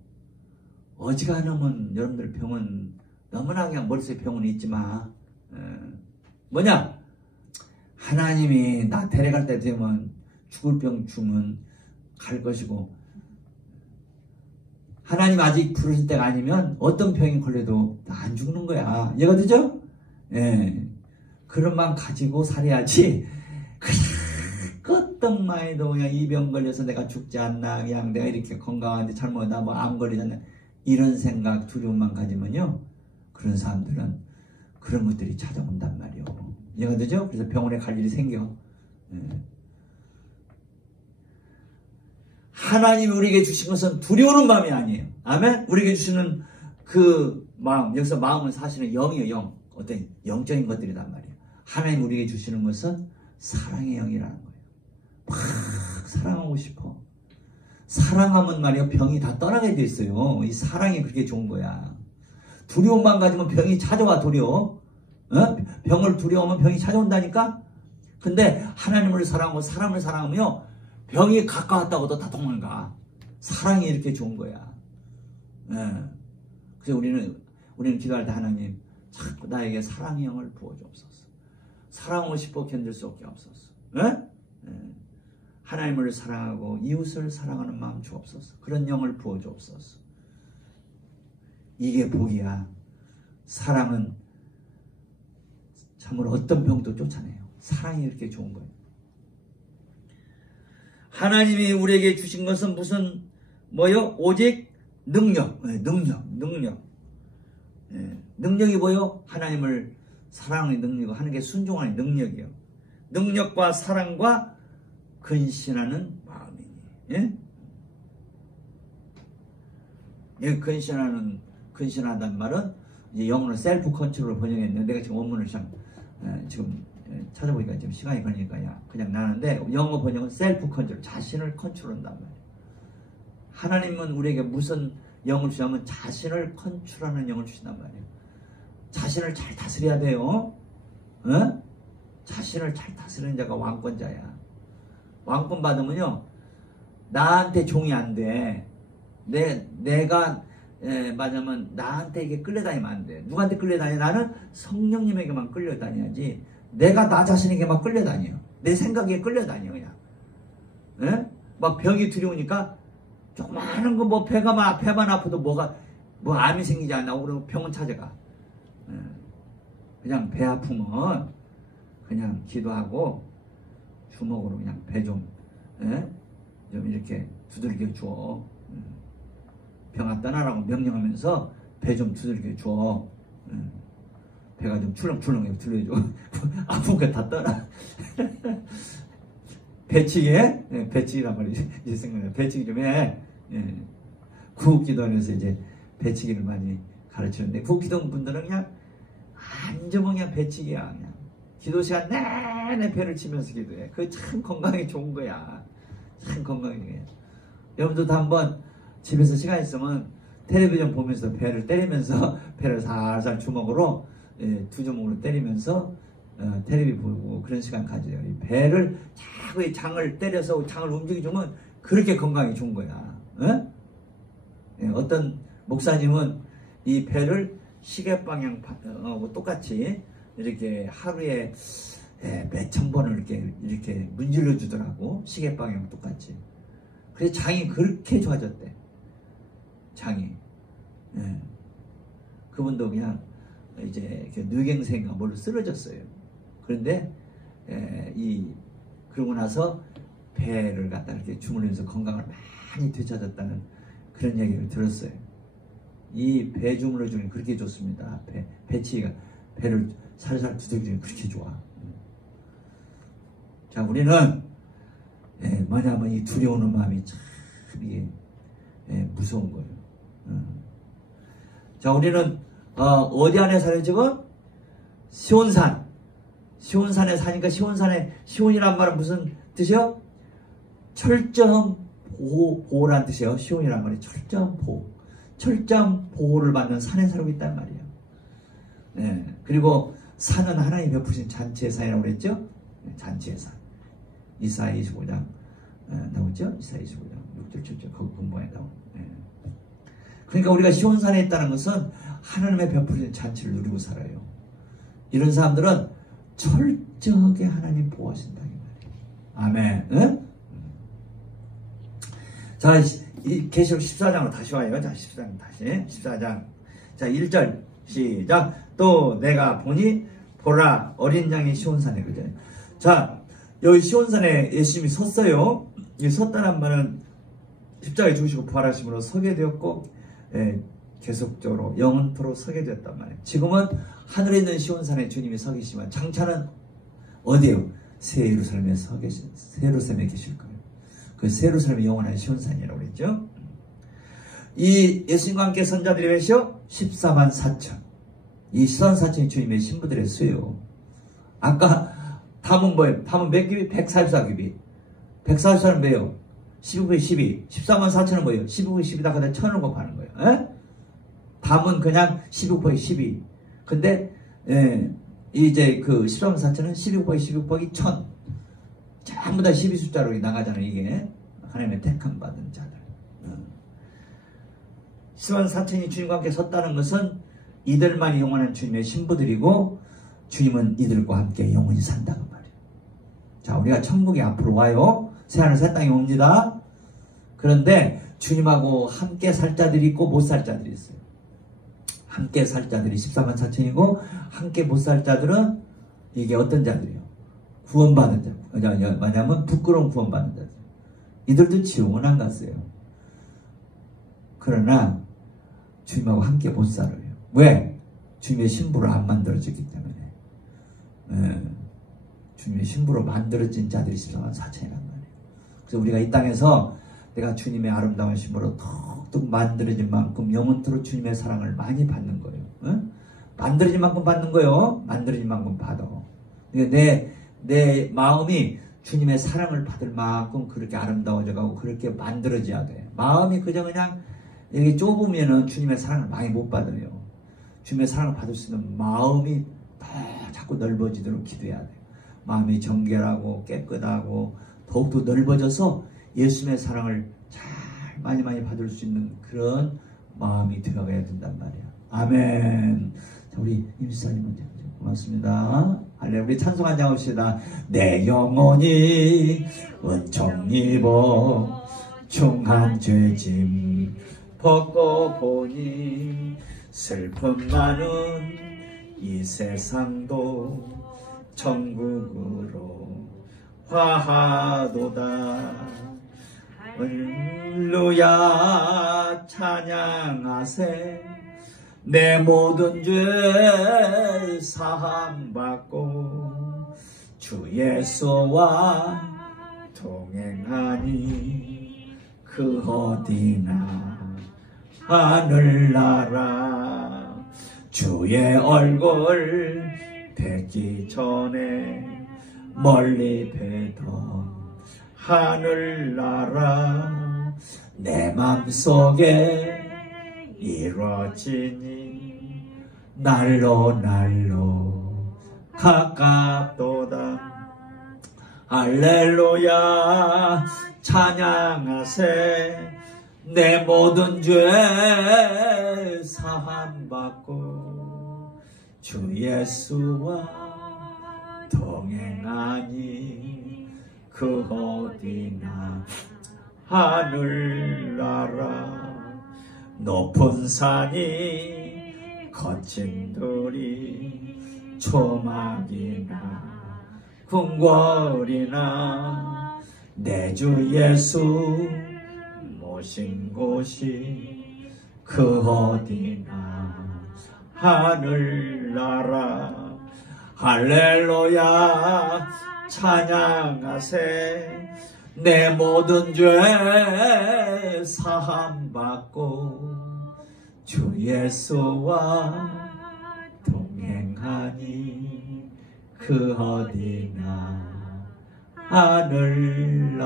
어지간하면 여러분들 병원 너무나 그냥 머릿속에 병원이 있지 마. 뭐냐? 하나님이 나 데려갈 때 되면 죽을 병 주면 갈 것이고 하나님 아직 부르실 때가 아니면 어떤 병이 걸려도 안 죽는 거야. 이해가 되죠? 그런 마음 가지고 살아야지. 어떤 마에도 그냥 이 병 걸려서 내가 죽지 않나, 그냥 내가 이렇게 건강한데 잘못하다 뭐 암 걸리지 않나, 이런 생각 두려움만 가지면요, 그런 사람들은 그런 것들이 찾아온단 말이에요. 이해가 되죠? 그래서 병원에 갈 일이 생겨. 하나님이 우리에게 주신 것은 두려우는 마음이 아니에요. 아멘? 우리에게 주시는 그 마음, 여기서 마음은 사실은 영이에요. 영. 어떤 영적인 것들이란 말이에요. 하나님 우리에게 주시는 것은 사랑의 영이라는 거예요. 막 사랑하고 싶어. 사랑하면 말이에요, 병이 다 떠나게 돼 있어요. 이 사랑이 그렇게 좋은 거야. 두려움만 가지면 병이 찾아와. 두려워. 병을 두려워하면 병이 찾아온다니까. 근데 하나님을 사랑하고 사람을 사랑하면요, 병이 가까웠다고도 다 도망가. 사랑이 이렇게 좋은 거야. 그래서 우리는 기도할 때 하나님 자꾸 나에게 사랑의 영을 부어주옵소서. 사랑하고 싶어 견딜 수 없게 없소서. 하나님을 사랑하고 이웃을 사랑하는 마음 주옵소서. 그런 영을 부어주옵소서. 이게 복이야. 사랑은 참으로 어떤 병도 쫓아내요. 사랑이 이렇게 좋은 거예요. 하나님이 우리에게 주신 것은 무슨 뭐요? 오직 능력. 능력이 뭐요? 하나님을 사랑하는 능력이고 하나님께 순종하는 능력이요. 능력과 사랑과 근신하는 마음이니. 예? 근신하다는 말은 이제 영어로 셀프 컨트롤을 번역했는데 내가 지금 원문을 지금 찾아보니까 지금 시간이 걸리니까 그냥 나는데 영어 번역은 셀프 컨트롤, 자신을 컨트롤한단 말이에요. 하나님은 우리에게 무슨 영을 주냐면 자신을 컨트롤하는 영을 주신단 말이에요. 자신을 잘 다스려야 돼요. 자신을 잘 다스리는 자가 왕권자야. 왕권 받으면요, 나한테 종이 안 돼. 내가 맞으면 나한테 이게 끌려다니면 안 돼. 누구한테 끌려다녀? 나는 성령님에게만 끌려다녀야지. 내가 나 자신에게만 끌려다녀. 내 생각에 끌려다녀 그냥. 막 병이 두려우니까 조그마한 거 뭐 배만 아파도 뭐 암이 생기지 않나 그러고 병원 찾아가. 그냥 배 아프면 그냥 기도하고 주먹으로 그냥 배 좀 이렇게 두들겨 줘. 병아 떠나라고 명령하면서 배 좀 두들겨 줘. 배가 좀 출렁출렁해 두들겨 줘. 아픈 거 다 떠나. 배치기? 배치기란 말이 이제 생각나요. 배치기 좀 해. 구급기도원에서 이제 배치기를 많이 가르치는데, 구급기도원 분들은 그냥 앉으면 그냥 배치기야. 그냥 기도 시간 내내 배를 치면서 기도해. 그게 참 건강에 좋은 거야. 참 건강에. 여러분들도 한번 집에서 시간 있으면 텔레비전 보면서 배를 때리면서 배를 살살 주먹으로 두 주먹으로 때리면서 텔레비 보고 그런 시간 가져요. 이 배를 자꾸 이 장을 때려서 장을 움직여주면 그렇게 건강에 좋은 거야. 어떤 목사님은 이 배를 시계 방향 똑같이 이렇게 하루에 몇천 번을 이렇게 문질러 주더라고. 시계 방향 똑같이. 그래서 장이 그렇게 좋아졌대. 장이. 그분도 그냥 이제 뇌경색인가 뭘로 쓰러졌어요. 그런데 그러고 나서 배를 갖다 이렇게 주물르면서 건강을 많이 되찾았다는 그런 얘기를 들었어요. 이 배 주물러 주는 게 그렇게 좋습니다. 배치가 배를 살살 두들기면 그렇게 좋아. 자, 우리는 뭐냐면 이 두려우는 마음이 참 이게 무서운 거예요. 자, 우리는 어디 안에 살아요 지금? 시온산. 시온산에 사니까 시온이란 말은 무슨 뜻이요? 철저한 보호란 뜻이에요. 시온이란 말이 철저한 보호. 철저한 보호를 받는 산에 살고 있단 말이에요. 그리고 산은 하나님이 베푸신 잔치의 산이라고 그랬죠? 잔치의 산. 이사야 25장 나오죠? 이사야 25장 6절 7절 거기 공부에 나오고. 그러니까 우리가 시온산에 있다는 것은 하나님의 베푸신 잔치를 누리고 살아요. 이런 사람들은 철저하게 하나님 보호하신다 이 말이에요. 아멘. 자, 이 계시록 14장으로 다시 와요. 자, 14장 다시 14장. 자, 1절 시작. 또 내가 보니 보라 어린 양이 시온산에 그죠. 자, 여기 시온산에 예수님이 섰어요. 이 섰다는 말은 십자가에 죽으시고 부활하심으로 서게 되었고 계속적으로 영원토록 서게 되었단 말이에요. 지금은 하늘에 있는 시온산에 주님이 서 계시지만 장차는 어디에요? 새 예루살렘에 새 예루살렘에 계실 거예요. 그 새 예루살렘이 영원한 시온산이라고 그랬죠. 이 예수님과 함께 선자들이 몇이요? 14만 4천. 이 14만 4천이 주님의 신부들의 수요. 아까 담은 뭐예요? 담은 몇 규비? 144규비. 144는 뭐예요? 12분의 12. 14만 4천은 뭐예요? 12분의 12다 그다 1000을 곱하는 거예요. 담은 그냥 12분의 12. 근데 이제 그 14만 4천은 12분의 12 곱하기 1000. 전부 다 12숫자로 나가잖아요. 이게 하나님의 택함 받은 자들. 14만 4천이 주님과 함께 섰다는 것은 이들만이 영원한 주님의 신부들이고 주님은 이들과 함께 영원히 산다고 말이에요. 자, 우리가 천국에 앞으로 와요. 새하늘 새 땅이 옵니다. 그런데 주님하고 함께 살 자들이 있고 못 살 자들이 있어요. 함께 살 자들이 14만 4천이고 함께 못 살 자들은 이게 어떤 자들이에요? 구원받은 자. 뭐냐면 부끄러운 구원받는 자들. 이들도 지옥은 안 갔어요. 그러나 주님하고 함께 못 살아요. 왜? 주님의 신부로 안 만들어졌기 때문에. 주님의 신부로 만들어진 자들이 14만 4천이란 말이에요. 그래서 우리가 이 땅에서 내가 주님의 아름다운 신부로 톡톡 만들어진 만큼 영원토록 주님의 사랑을 많이 받는 거예요. 만들어진 만큼 받는 거예요. 만들어진 만큼 받아. 그러니까 내 마음이 주님의 사랑을 받을 만큼 그렇게 아름다워져 가고 그렇게 만들어져야 돼. 마음이 그냥 여기 좁으면은 주님의 사랑을 많이 못 받아요. 주님의 사랑을 받을 수 있는 마음이 더 자꾸 넓어지도록 기도해야 돼요. 마음이 정결하고 깨끗하고 더욱더 넓어져서 예수님의 사랑을 잘 많이 받을 수 있는 그런 마음이 되어가야 된단 말이야. 아멘. 자, 우리 임사님 고맙습니다. 할렐루야. 우리 찬송 한장 합시다. 내 영혼이 은총 입어 중한 죄짐 벗고 보니 슬픔 많은 이 세상도 천국으로 화하도다. 할렐루야 찬양하세. 내 모든 죄 사함받고 주 예수와 동행하니 그 어디나 하늘나라. 주의 얼굴 뵙기 전에 멀리 뵈던 하늘나라. 내 맘속에 이루어지니 날로 날로 가깝도다. 할렐루야 찬양하세. 내 모든 죄 사함받고 주 예수와 동행하니 그 어디나 하늘나라. 높은 산이 거친 들이 초막이나 궁궐이나 내 주 예수 모신 곳이 그 어디나 하늘나라. 할렐루야 찬양하세. 내 모든 죄 사함받고 주 예수와 동행하니 그 어디나 하늘나라.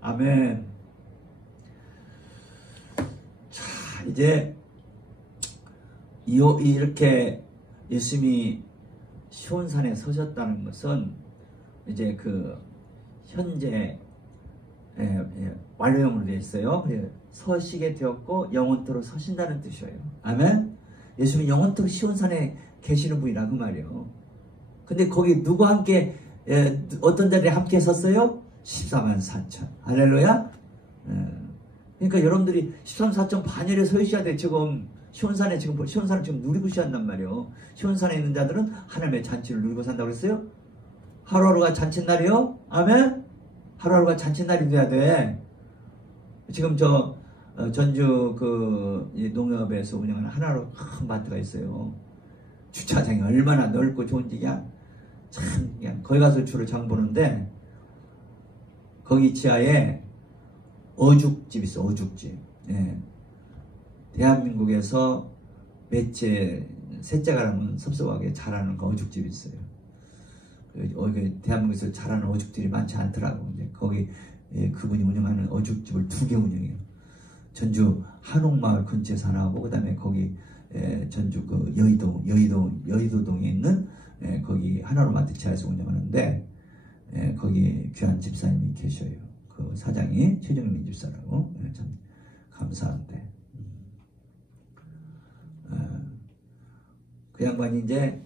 아멘. 자, 이제 이렇게 예수님이 시온산에 서셨다는 것은 이제 그 현재 완료형으로 되어 있어요. 서시게 되었고 영원토록 서신다는 뜻이에요. 아멘. 예수님이 영원토록 시온산에 계시는 분이라 그 말이에요. 근데 거기 누구와 함께 어떤 자리에 함께 섰어요? 14만 4천. 할렐루야. 그러니까 여러분들이 13, 4천 반열에 서 있어야 돼. 지금 시온산에 시온산을 지금 누리고 산단 말이에요. 시온산에 있는 자들은 하나님의 잔치를 누리고 산다고 그랬어요. 하루하루가 잔칫날이요. 아멘. 하루하루가 잔칫날이 돼야 돼. 지금 저 전주 그 농협에서 운영하는 하나로 큰 마트가 있어요. 주차장이 얼마나 넓고 좋은지 그냥 거기 가서 주로 장 보는데 거기 지하에 어죽집 있어. 어죽집. 예. 대한민국에서 셋째 가라면 섭섭하게 잘하는 그 어죽집이 있어요. 대한민국에서 잘하는 어죽들이 많지 않더라고. 이제 거기 그분이 운영하는 어죽집을 2개 운영해요. 전주 한옥마을 근처에서 하나 하고, 그 다음에 거기 전주 그 여의도동에 있는 거기 하나로마트 지하에서 운영하는데 거기 귀한 집사님이 계셔요. 그 사장이 최정민 집사라고. 참 감사한데 그 양반이 이제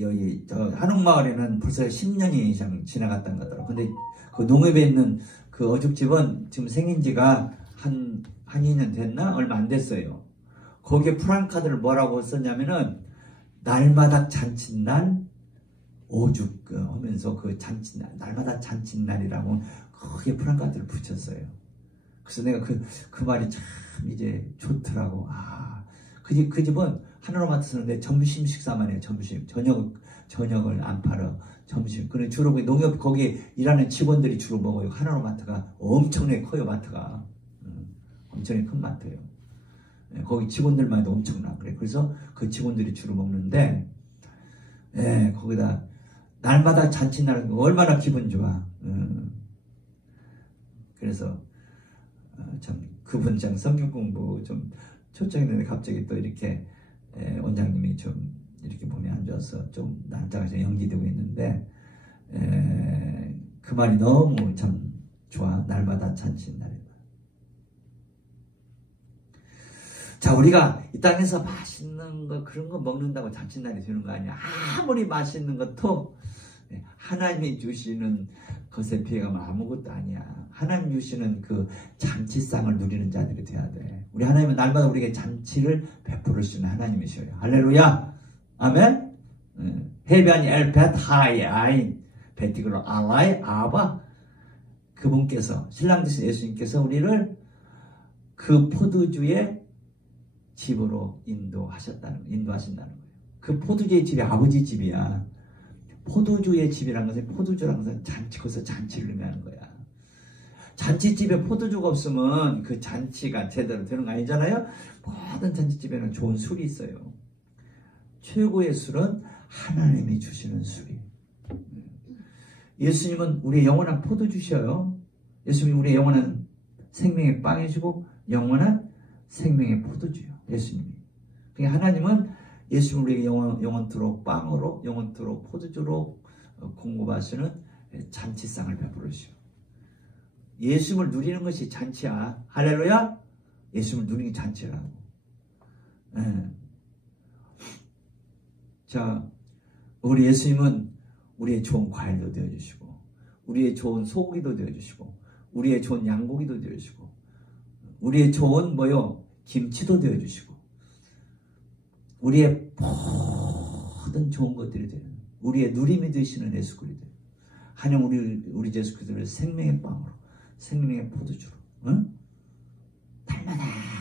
여기 저 한옥마을에는 벌써 10년이 이상 지나갔다는 거더라고. 근데 그 농협에 있는 그 어죽집은 지금 생긴 지가 한 2년 됐나? 얼마 안 됐어요. 거기에 프랑카드를 뭐라고 썼냐면은 날마다 잔칫날 오죽 하면서 그 잔칫날, 날마다 잔칫날이라고 크게 프랑카드를 붙였어요. 그래서 내가 그 말이 참 이제 좋더라고. 그 집은 하나로마트 쓰는데 점심 식사만 해요. 점심. 저녁을 안 팔아. 점심. 그래 주로 농협 거기 일하는 직원들이 주로 먹어요. 하나로마트가 엄청나게 커요. 마트가. 엄청나게 큰 마트예요. 거기 직원들만 해도 엄청나. 그래. 그래서 그 직원들이 주로 먹는데, 거기다 날마다 잔칫날 얼마나 기분 좋아. 그래서 참 그분 참 성경 공부 좀 초청했는데 갑자기 또 이렇게 원장님이 좀 이렇게 몸이 안 좋아서 좀 난장에서 연기되고 있는데 그 말이 너무 참 좋아. 날마다 잔칫날이다. 자, 우리가 이 땅에서 맛있는 거 그런 거 먹는다고 잔칫날이 되는 거 아니야. 아무리 맛있는 것도 하나님이 주시는 것에 비해가면 아무것도 아니야. 하나님 주시는 그 잔치상을 누리는 자들이 돼야 돼. 우리 하나님은 날마다 우리에게 잔치를 베풀을 수 있는 하나님이셔요. 할렐루야. 아멘. 헤비아니 엘벳 하이 아인 베티그로 알라이 아바. 그분께서 신랑 되신 예수님께서 우리를 그 포도주의 집으로 인도하신다는 거예요. 그 포도주의 집이 아버지 집이야. 포도주의 집이라는 것은 포도주라는 것은 거기서 잔치를 의미하는 거야. 잔치집에 포도주가 없으면 그 잔치가 제대로 되는 거 아니잖아요. 모든 잔치집에는 좋은 술이 있어요. 최고의 술은 하나님이 주시는 술이. 예수님은 우리의 영원한 포도주셔요. 예수님이 우리의 영원한 생명의 빵이시고 영원한 생명의 포도주요. 예수님이. 그러니까 하나님은 예수님을 우리에게 영원토록 빵으로 영원토록 포도주로 공급하시는 잔치상을 베풀으시오. 예수님을 누리는 것이 잔치야. 할렐루야. 예수님을 누리는 게 잔치라고. 네. 자, 우리 예수님은 우리의 좋은 과일도 되어주시고 우리의 좋은 소고기도 되어주시고 우리의 좋은 양고기도 되어주시고 우리의 좋은 김치도 되어주시고 우리의 모든 좋은 것들이 되는 우리의 누림이 되시는 예수 그리스도. 하나님 우리 예수 그리스도를 생명의 빵으로 생명의 포도주로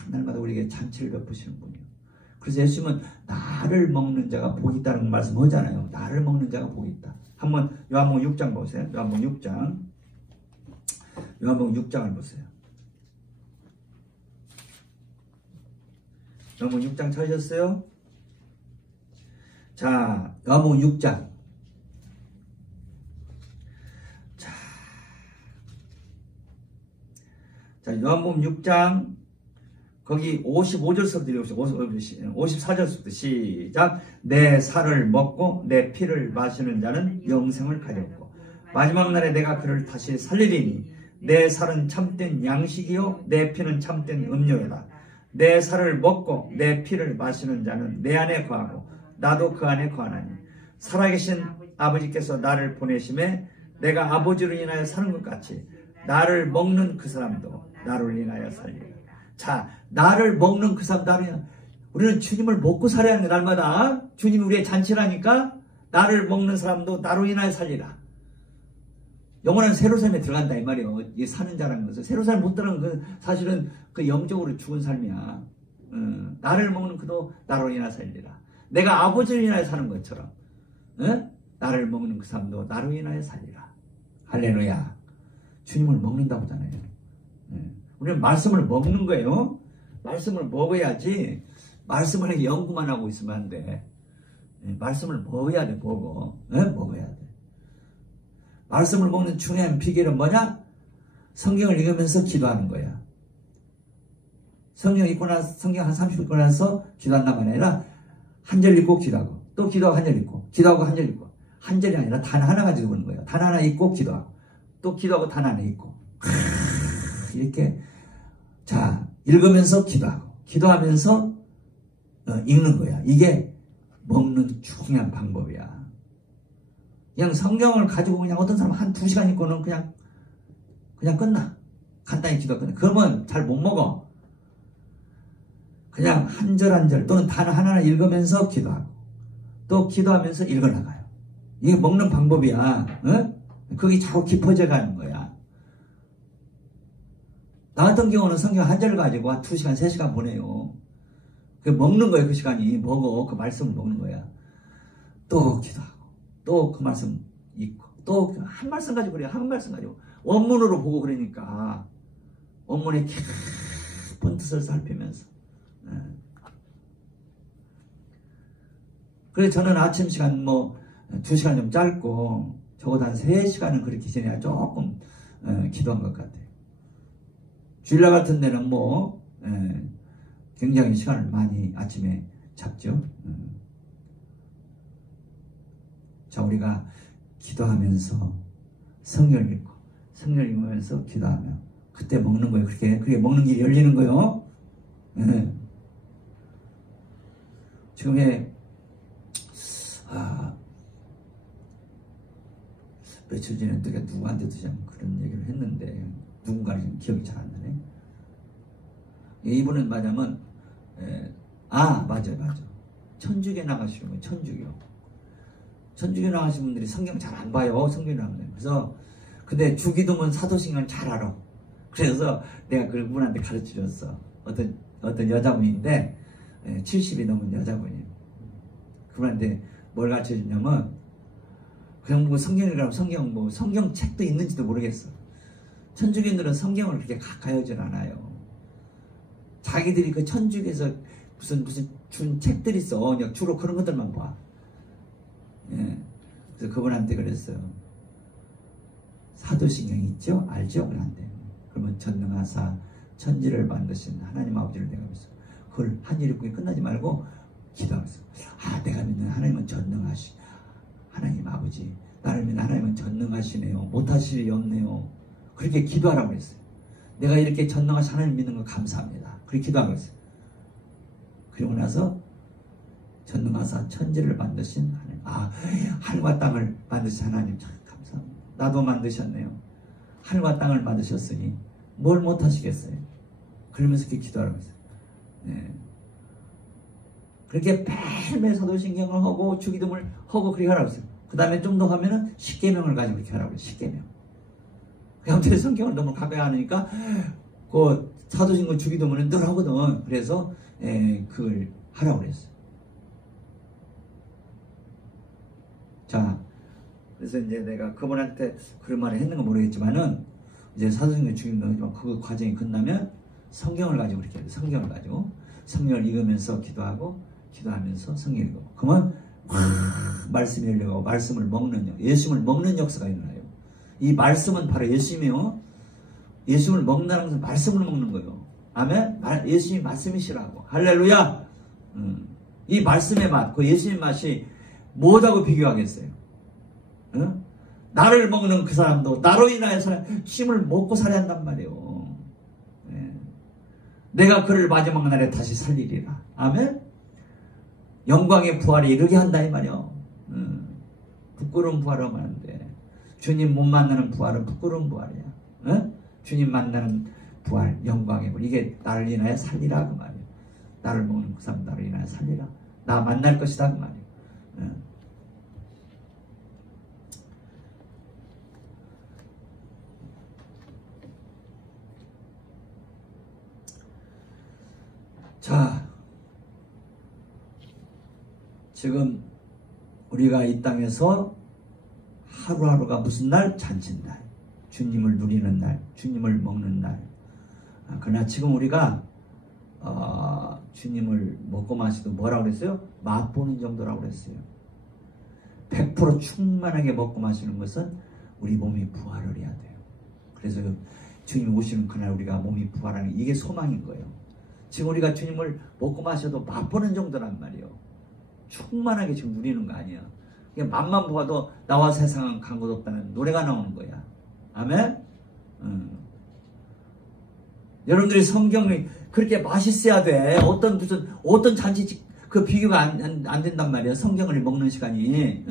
날마다 우리에게 잔치를 베푸시는 분이에요. 그래서 예수님은 나를 먹는 자가 복이 있다는 말씀하잖아요. 나를 먹는 자가 복이 있다. 한번 요한복음 6장 보세요. 요한복음 6장을 보세요. 요한복음 6장 찾으셨어요? 자, 요한복음 6장. 자, 요한복음 6장 거기 55절서부터 읽어보시죠. 54절서부터 시작. 내 살을 먹고 내 피를 마시는 자는 영생을 가졌고 마지막 날에 내가 그를 다시 살리리니 내 살은 참된 양식이요 내 피는 참된 음료이다. 내 살을 먹고 내 피를 마시는 자는 내 안에 거하고 나도 그 안에 거하나니 살아계신 아버지께서 나를 보내심에 내가 아버지로 인하여 사는 것 같이 나를 먹는 그 사람도 나를 인하여 살리라. 자, 나를 먹는 그 사람, 우리는 주님을 먹고 살아야 하는 거야, 날마다. 주님이 우리의 잔치라니까 나를 먹는 사람도 나로 인하여 살리라. 영원한 새로 삶에 들어간다 이 말이에요. 이게 사는 자라는 것은 새로 삶 못 들어가는 사실은 그 영적으로 죽은 삶이야. 나를 먹는 그도 나로 인하여 살리라. 내가 아버지로 인하여 사는 것처럼 나를 먹는 그 사람도 나로 인하여 살리라. 할렐루야. 주님을 먹는다 보잖아요. 우리는 말씀을 먹는 거예요. 말씀을 먹어야지. 말씀을 연구만 하고 있으면 안 돼. 말씀을 먹어야 돼. 먹어야 돼. 말씀을 먹는 중요한 비결은 뭐냐? 성경을 읽으면서 기도하는 거야. 성경 한 30분 읽고 나서 기도한다가 아니라 한 절 읽고 기도하고 또 기도하고 한 절 읽고 기도하고 한 절 읽고 한 절이 아니라 단 하나 가지고 보는 거예요. 단 하나 읽고 기도하고 또 기도하고 단 하나 읽고 이렇게 자 읽으면서 기도하면서 읽는 거야. 이게 먹는 중요한 방법이야. 그냥 성경을 가지고 그냥 어떤 사람 한 2시간 읽고는 그냥 끝나. 간단히 기도 끝나. 그러면 잘 못 먹어. 그냥 한 절 한 절 또는 단 하나 읽으면서 기도하고 또 기도하면서 읽어나가요. 이게 먹는 방법이야. 그게 자꾸 깊어져 가는 거야. 나 같은 경우는 성경 한 절 가지고 한 2시간, 3시간 보내요. 그 먹는 거예요. 그 시간이. 먹어. 그 말씀을 먹는 거야. 또 기도하고 또 그 말씀 읽고 또 한 말씀 가지고 그래요. 한 말씀 가지고 원문으로 보고 그러니까 원문의 깊은 뜻을 살피면서 그래서 저는 아침 시간 2시간 좀 짧고 적어도 한 3시간은 그렇게 지내야 조금 기도한 것 같아요. 주일날 같은 데는 굉장히 시간을 많이 아침에 잡죠. 자, 우리가 기도하면서 성경을 읽고 성경을 읽으면서 기도하며 그때 먹는 거예요. 그게 먹는 길이 열리는 거예요. 지금에 며칠 전에 내가 누구한테도 좀 그런 얘기를 했는데 누군가는 지금 기억이 잘 안 나네. 이분은 맞아요. 천주교 나가시는 거예요. 천주교 나가신 분들이 성경 잘 안 봐요. 성경 나가면. 그래서 근데 주기도문 사도신경을 잘 알아. 그래서 내가 그분한테 가르쳐 줬어. 어떤 여자분인데 70이 넘은 여자분이에요. 그분한테 뭘 가르쳐 줬냐면 그냥 성경이라면 성경 책도 있는지도 모르겠어. 천주교인들은 성경을 그렇게 가까이 하질 않아요. 자기들이 그 천주교에서 무슨 준 책들이 있어. 그냥 주로 그런 것들만 봐. 그래서 그분한테 그랬어요. 사도신경 있죠? 알죠? 그런데 그러면 전능하사 천지를 만드신 하나님 아버지를 내가 믿어. 그걸 한 일 있고 끝나지 말고 기도하면서 내가 믿는 하나님은 전능하시 하나님 아버지, 나를 믿는 하나님은 전능하시네요. 못하실 일이 없네요. 그렇게 기도하라고 했어요. 내가 이렇게 전능하신 하나님 믿는 거 감사합니다. 그렇게 기도하고 있어요. 그리고 나서 전능하사 천지를 만드신 하나님, 하늘과 땅을 만드신 하나님 참 감사합니다. 나도 만드셨네요. 하늘과 땅을 만드셨으니 뭘 못하시겠어요. 그러면서 이렇게 기도하라고 했어요. 네. 그렇게 매일매일 사도신경을 하고 주기도문을 하고 그렇게 하라고 했어요. 그 다음에 좀 더 하면은 십계명을 가지고 그렇게 하라고 했어요. 십계명. 아무튼 성경을 너무 가까이 하니까 그 사도신경 주기도문은 늘 하거든. 그래서 그걸 하라고 그랬어요. 자, 그래서 이제 내가 그분한테 그런 말을 했는가 모르겠지만은 이제 사도신경 주기도문 그 과정이 끝나면 성경을 가지고 그렇게 해요. 성경을 가지고 성경을 읽으면서 기도하면서 성경 읽고 그러면 말씀이 열려가고 말씀을 먹는 예수님을 먹는 역사가 일어나요. 이 말씀은 바로 예수님이요. 예수님을 먹는다는 것은 말씀을 먹는 거예요. 아멘. 예수님이 말씀이시라고. 할렐루야. 이 말씀의 맛, 그 예수님 맛이 뭐하고 비교하겠어요? 나를 먹는 그 사람도 나로 인하여 주님을 먹고 살아야 한단 말이에요. 내가 그를 마지막 날에 다시 살리리라. 아멘. 영광의 부활에 이르게 한다 이 말이요. 부끄러운 부활하면 안 돼. 주님 못 만나는 부활은 부끄러운 부활이야. 주님 만나는 부활, 영광의 부활, 이게 나를 인하여 살리라 그 말이에요. 나를 먹는 그 사람 나를 인하여 살리라. 나 만날 것이다 그 말이에요. 자, 지금 우리가 이 땅에서 하루하루가 무슨 날? 잔치날. 주님을 누리는 날, 주님을 먹는 날. 그러나 지금 우리가 주님을 먹고 마시도 뭐라고 그랬어요? 맛보는 정도라고 그랬어요. 100% 충만하게 먹고 마시는 것은 우리 몸이 부활을 해야 돼요. 그래서 주님 오시는 그날 우리가 몸이 부활하는 이게 소망인 거예요. 지금 우리가 주님을 먹고 마셔도 맛보는 정도란 말이에요. 충만하게 지금 누리는 거 아니야. 그냥 맛만 보아도 나와 세상은 간 곳 없다는 노래가 나오는 거야. 아멘? 여러분들이 성경이 그렇게 맛있어야 돼. 어떤 잔치 그 비교가 안 된단 말이야. 성경을 먹는 시간이.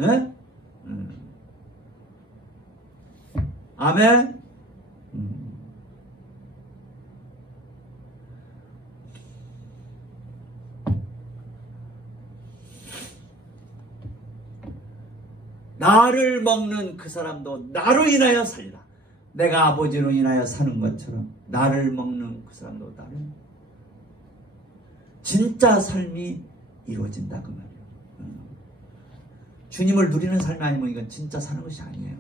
아멘? 나를 먹는 그 사람도 나로 인하여 살리라. 내가 아버지로 인하여 사는 것처럼 나를 먹는 그 사람도 나를 진짜 삶이 이루어진다 그 말이에요. 주님을 누리는 삶이 아니면 이건 진짜 사는 것이 아니에요.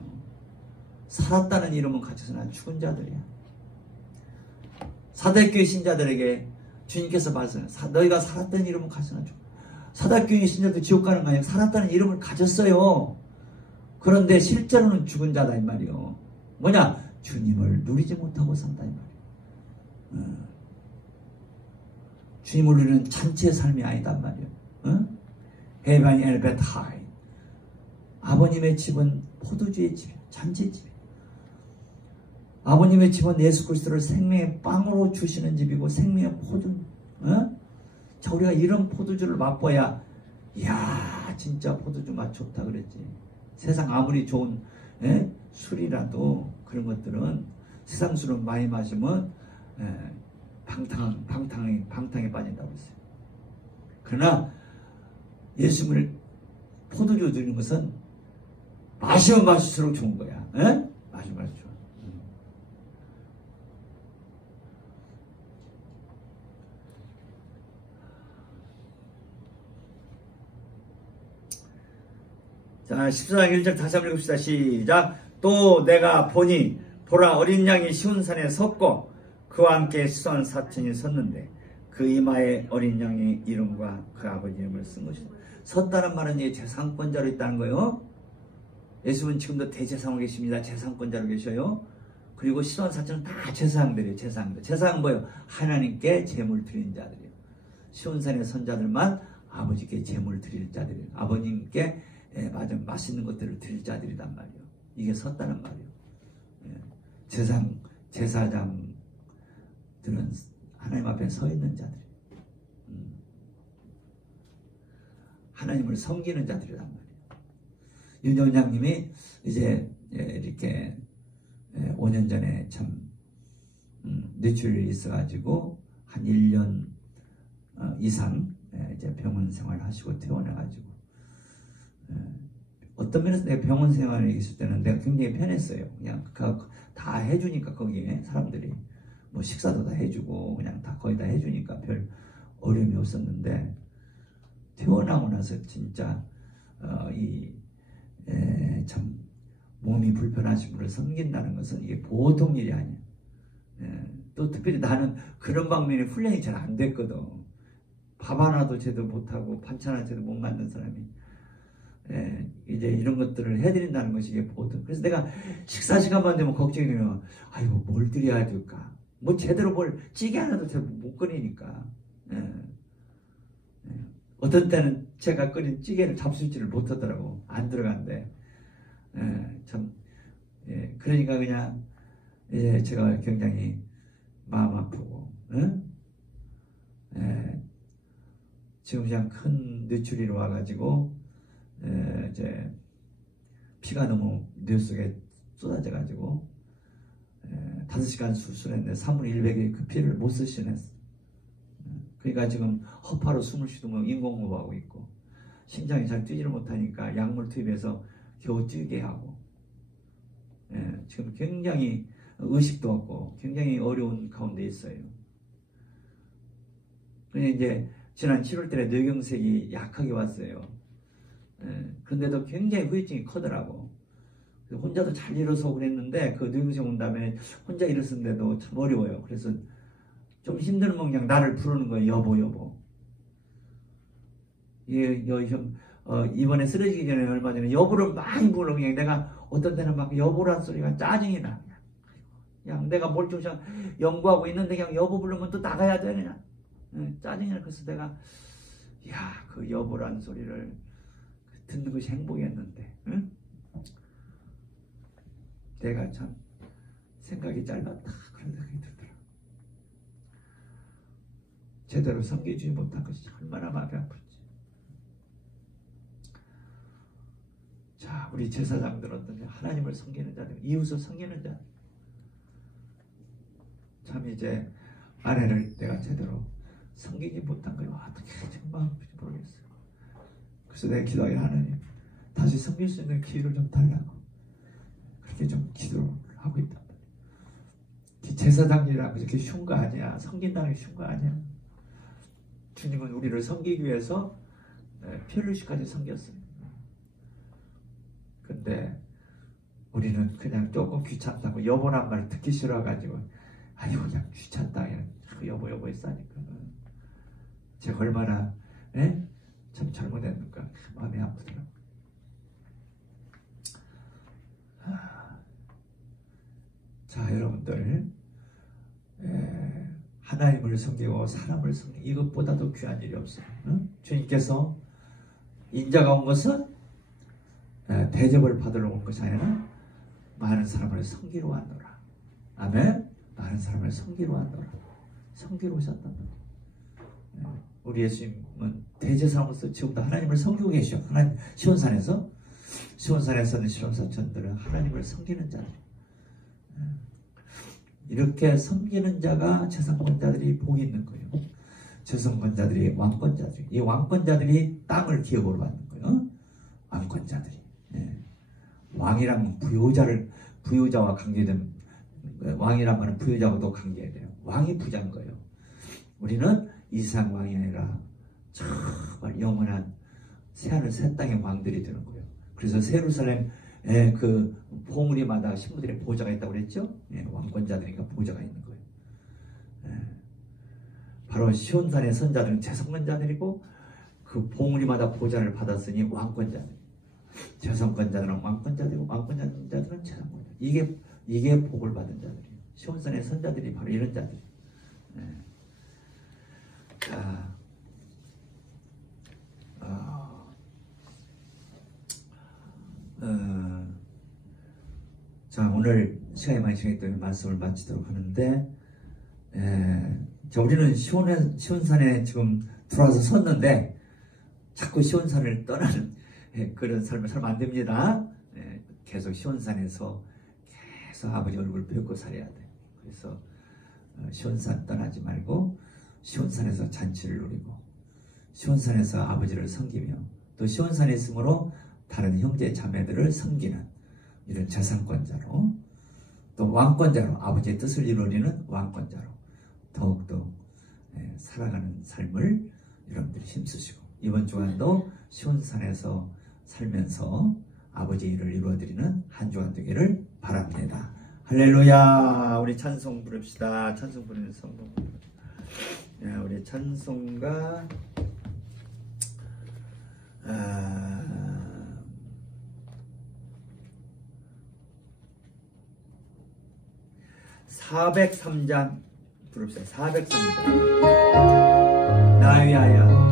살았다는 이름은 가져서는 죽은 자들이야. 사대교회 신자들에게 주님께서 말씀하셨어요. 너희가 살았다는 이름은 가져서는 죽은 사대교회 신자도 지옥 가는 거 아니에요. 살았다는 이름을 가졌어요. 그런데 실제로는 죽은 자다 이 말이요. 뭐냐? 주님을 누리지 못하고 산다 이 말이에요. 주님을 누리는 잔치의 삶이 아니단 말이에요. 헤반이 엘베트 하이. 아버님의 집은 포도주의 집이에요. 잔치의 집이에요. 아버님의 집은 예수 그리스도를 생명의 빵으로 주시는 집이고 생명의 포도. 자, 우리가 이런 포도주를 맛봐야 이야 진짜 포도주 맛 좋다 그랬지. 세상 아무리 좋은 술이라도 그런 것들은 세상 술을 많이 마시면 방탕에 빠진다고 했어요. 그러나 예수님을 포도주 드리는 것은 마시면 마실수록 좋은 거야. 마시면 마실수록 좋아. 자, 14장 1절 다시 한번 읽읍시다. 시작. 또 내가 보니 보라 어린 양이 시온산에 섰고 그와 함께 수선 사천이 섰는데 그 이마에 어린 양의 이름과 그 아버지 이름을 쓴 것이다. 섰다는 말은 이제 재상권자로 있다는 거예요. 예수님은 지금도 대제사장으로 계십니다. 재상권자로 계셔요. 그리고 시온사천은 다 제사장들이에요. 제사장들. 제사장 뭐예요? 하나님께 제물 드리는 자들이에요. 시온산의 선자들만 아버지께 제물 드릴 자들이에요. 아버님께 맛있는 것들을 드릴 자들이란 말이에요. 이게 섰다는 말이에요. 제사장들은 하나님 앞에 서 있는 자들이에요. 하나님을 섬기는 자들이란 말이에요. 윤 원장님이 이제 이렇게 5년 전에 참 뇌출혈이 있어가지고 한 1년 이상 이제 병원 생활을 하시고 퇴원해가지고 어떤 면에서 내가 병원 생활에 있을 때는 내가 굉장히 편했어요. 그냥 다 해주니까 거기에 사람들이 뭐 식사도 다 해주고 그냥 다 거의 다 해주니까 별 어려움이 없었는데 퇴원하고 나서 진짜 참 몸이 불편하신 분을 섬긴다는 것은 이게 보통 일이 아니에요. 또 특별히 나는 그런 방면에 훈련이 잘 안 됐거든. 밥 하나도 제대로 못하고 반찬 하나 제대로 못 만든 사람이 이제 이런 것들을 해드린다는 것이 이게 보통. 그래서 내가 식사 시간만 되면 걱정이 되면 아이고 뭘 드려야 될까. 뭐 제대로 뭘 찌개 하나도 제대로 못 끓이니까. 어떤 때는 제가 끓인 찌개를 잡수지를 못하더라고. 안 들어간대. 그러니까 그냥 제가 굉장히 마음 아프고 지금 그냥 큰 뇌출혈이 와가지고 이제 피가 너무 뇌 속에 쏟아져 가지고 5시간 수술했는데 3분의 100의 그 피를 못 쓰시냈어. 그러니까 지금 허파로 숨을 쉬도 인공호흡하고 있고 심장이 잘 뛰지를 못하니까 약물 투입해서 겨우 뛰게 하고 지금 굉장히 의식도 없고 굉장히 어려운 가운데 있어요. 그런데 이제 지난 7월달에 뇌경색이 약하게 왔어요. 근데도 굉장히 후유증이 크더라고. 혼자도 잘 일어서고 그랬는데 그 뇌경색 온 다음에 혼자 일어섰는데도 참 어려워요. 그래서 좀 힘들면 그냥 나를 부르는 거예요. 여보. 이번에 쓰러지기 전에 얼마 전에 여보를 많이 부르고 그냥 내가 어떤 때는 막 여보란 소리가 짜증이 나. 그냥 내가 멀쩡히 연구하고 있는데 그냥 여보 부르면 또 나가야 돼 그냥. 짜증이 나. 그래서 내가 그 여보란 소리를 듣는 것이 행복이었는데 내가 참 생각이 짧았다 그런 생각이 들더라. 제대로 섬기지 못한 것이 얼마나 마음이 아픈지. 자, 우리 제사장들은 어떤지 하나님을 섬기는 자들, 이웃을 섬기는 자들. 참 이제 아내를 내가 제대로 섬기지 못한 거예요. 어떻게 정말 아픈지 모르겠어요. 그래서 내가 기도하여 하나님 다시 섬길 수 있는 기회를 좀 달라고 그렇게 좀 기도를 하고 있단 말이에요. 제사장이라고 그렇게 쉬운 거 아니야. 섬긴다는 게 쉬운 거 아니야. 주님은 우리를 섬기기 위해서 피 흘리시까지 섬겼어요. 근데 우리는 그냥 조금 귀찮다고 여보란 말 듣기 싫어가지고 아이고 그냥 귀찮다 그냥 여보 했으니까 제가 얼마나 참 잘못했는가 마음이 아프더라고요. 자, 여러분들 하나님을 섬기고 사람을 섬기고 이것보다도 귀한 일이 없어요. 주님께서 인자가 온 것은 대접을 받으러 온 것이 아니라 많은 사람을 섬기러 왔노라. 아멘. 많은 사람을 섬기러 왔노라. 섬기러 오셨단 말이에요. 우리 예수님은 대제사장으로서 지금도 하나님을 섬기고 계셔. 하나님 시온산에서는 시온사천들은 하나님을 섬기는 자들. 이렇게 섬기는 자가 재성권자들이 복이 있는 거예요. 재성권자들이 왕권자들이. 이 왕권자들이 땅을 기업으로 받는 거예요. 왕권자들이. 왕이란 부유자와 관계된 왕이란 말은 부유자와도 관계돼요. 왕이 부자인 거예요. 우리는 이 세상 왕이 아니라 정말 영원한 새하늘 새 땅의 왕들이 되는 거예요. 그래서 새 예루살렘 그 봉우리마다 신부들의 보좌가 있다고 그랬죠? 왕권자들이니까 보좌가 있는 거예요. 바로 시온산의 선자들은 재성권자들이고 그 봉우리마다 보좌를 받았으니 왕권자들. 재성권자들은 왕권자들이고 왕권자들은 재성권자. 이게 이게 복을 받은 자들이에요. 시온산의 선자들이 바로 이런 자들이에요. 자, 자, 오늘 시간이 많이 지났기 말씀을 마치도록 하는데, 자, 우리는 시온산에 지금 들어와서 섰는데 자꾸 시온산을 떠나는 그런 삶을 살면 안 됩니다. 계속 시온산에서 계속 아버지 얼굴 뵙고 살아야 돼. 그래서 시온산 떠나지 말고 시온산에서 잔치를 누리고 시온산에서 아버지를 섬기며 또 시온산에 있으므로 다른 형제 자매들을 섬기는 이런 재산권자로 또 왕권자로 아버지의 뜻을 이루리는 왕권자로 더욱더 살아가는 삶을 여러분들이 힘쓰시고 이번 주간도 시온산에서 살면서 아버지의 일을 이루어드리는 한 주간 되기를 바랍니다. 할렐루야. 우리 찬송 부릅시다. 찬송 부르는 성공. 우리 찬송가 403장 부릅시다. 403장. 나 위하여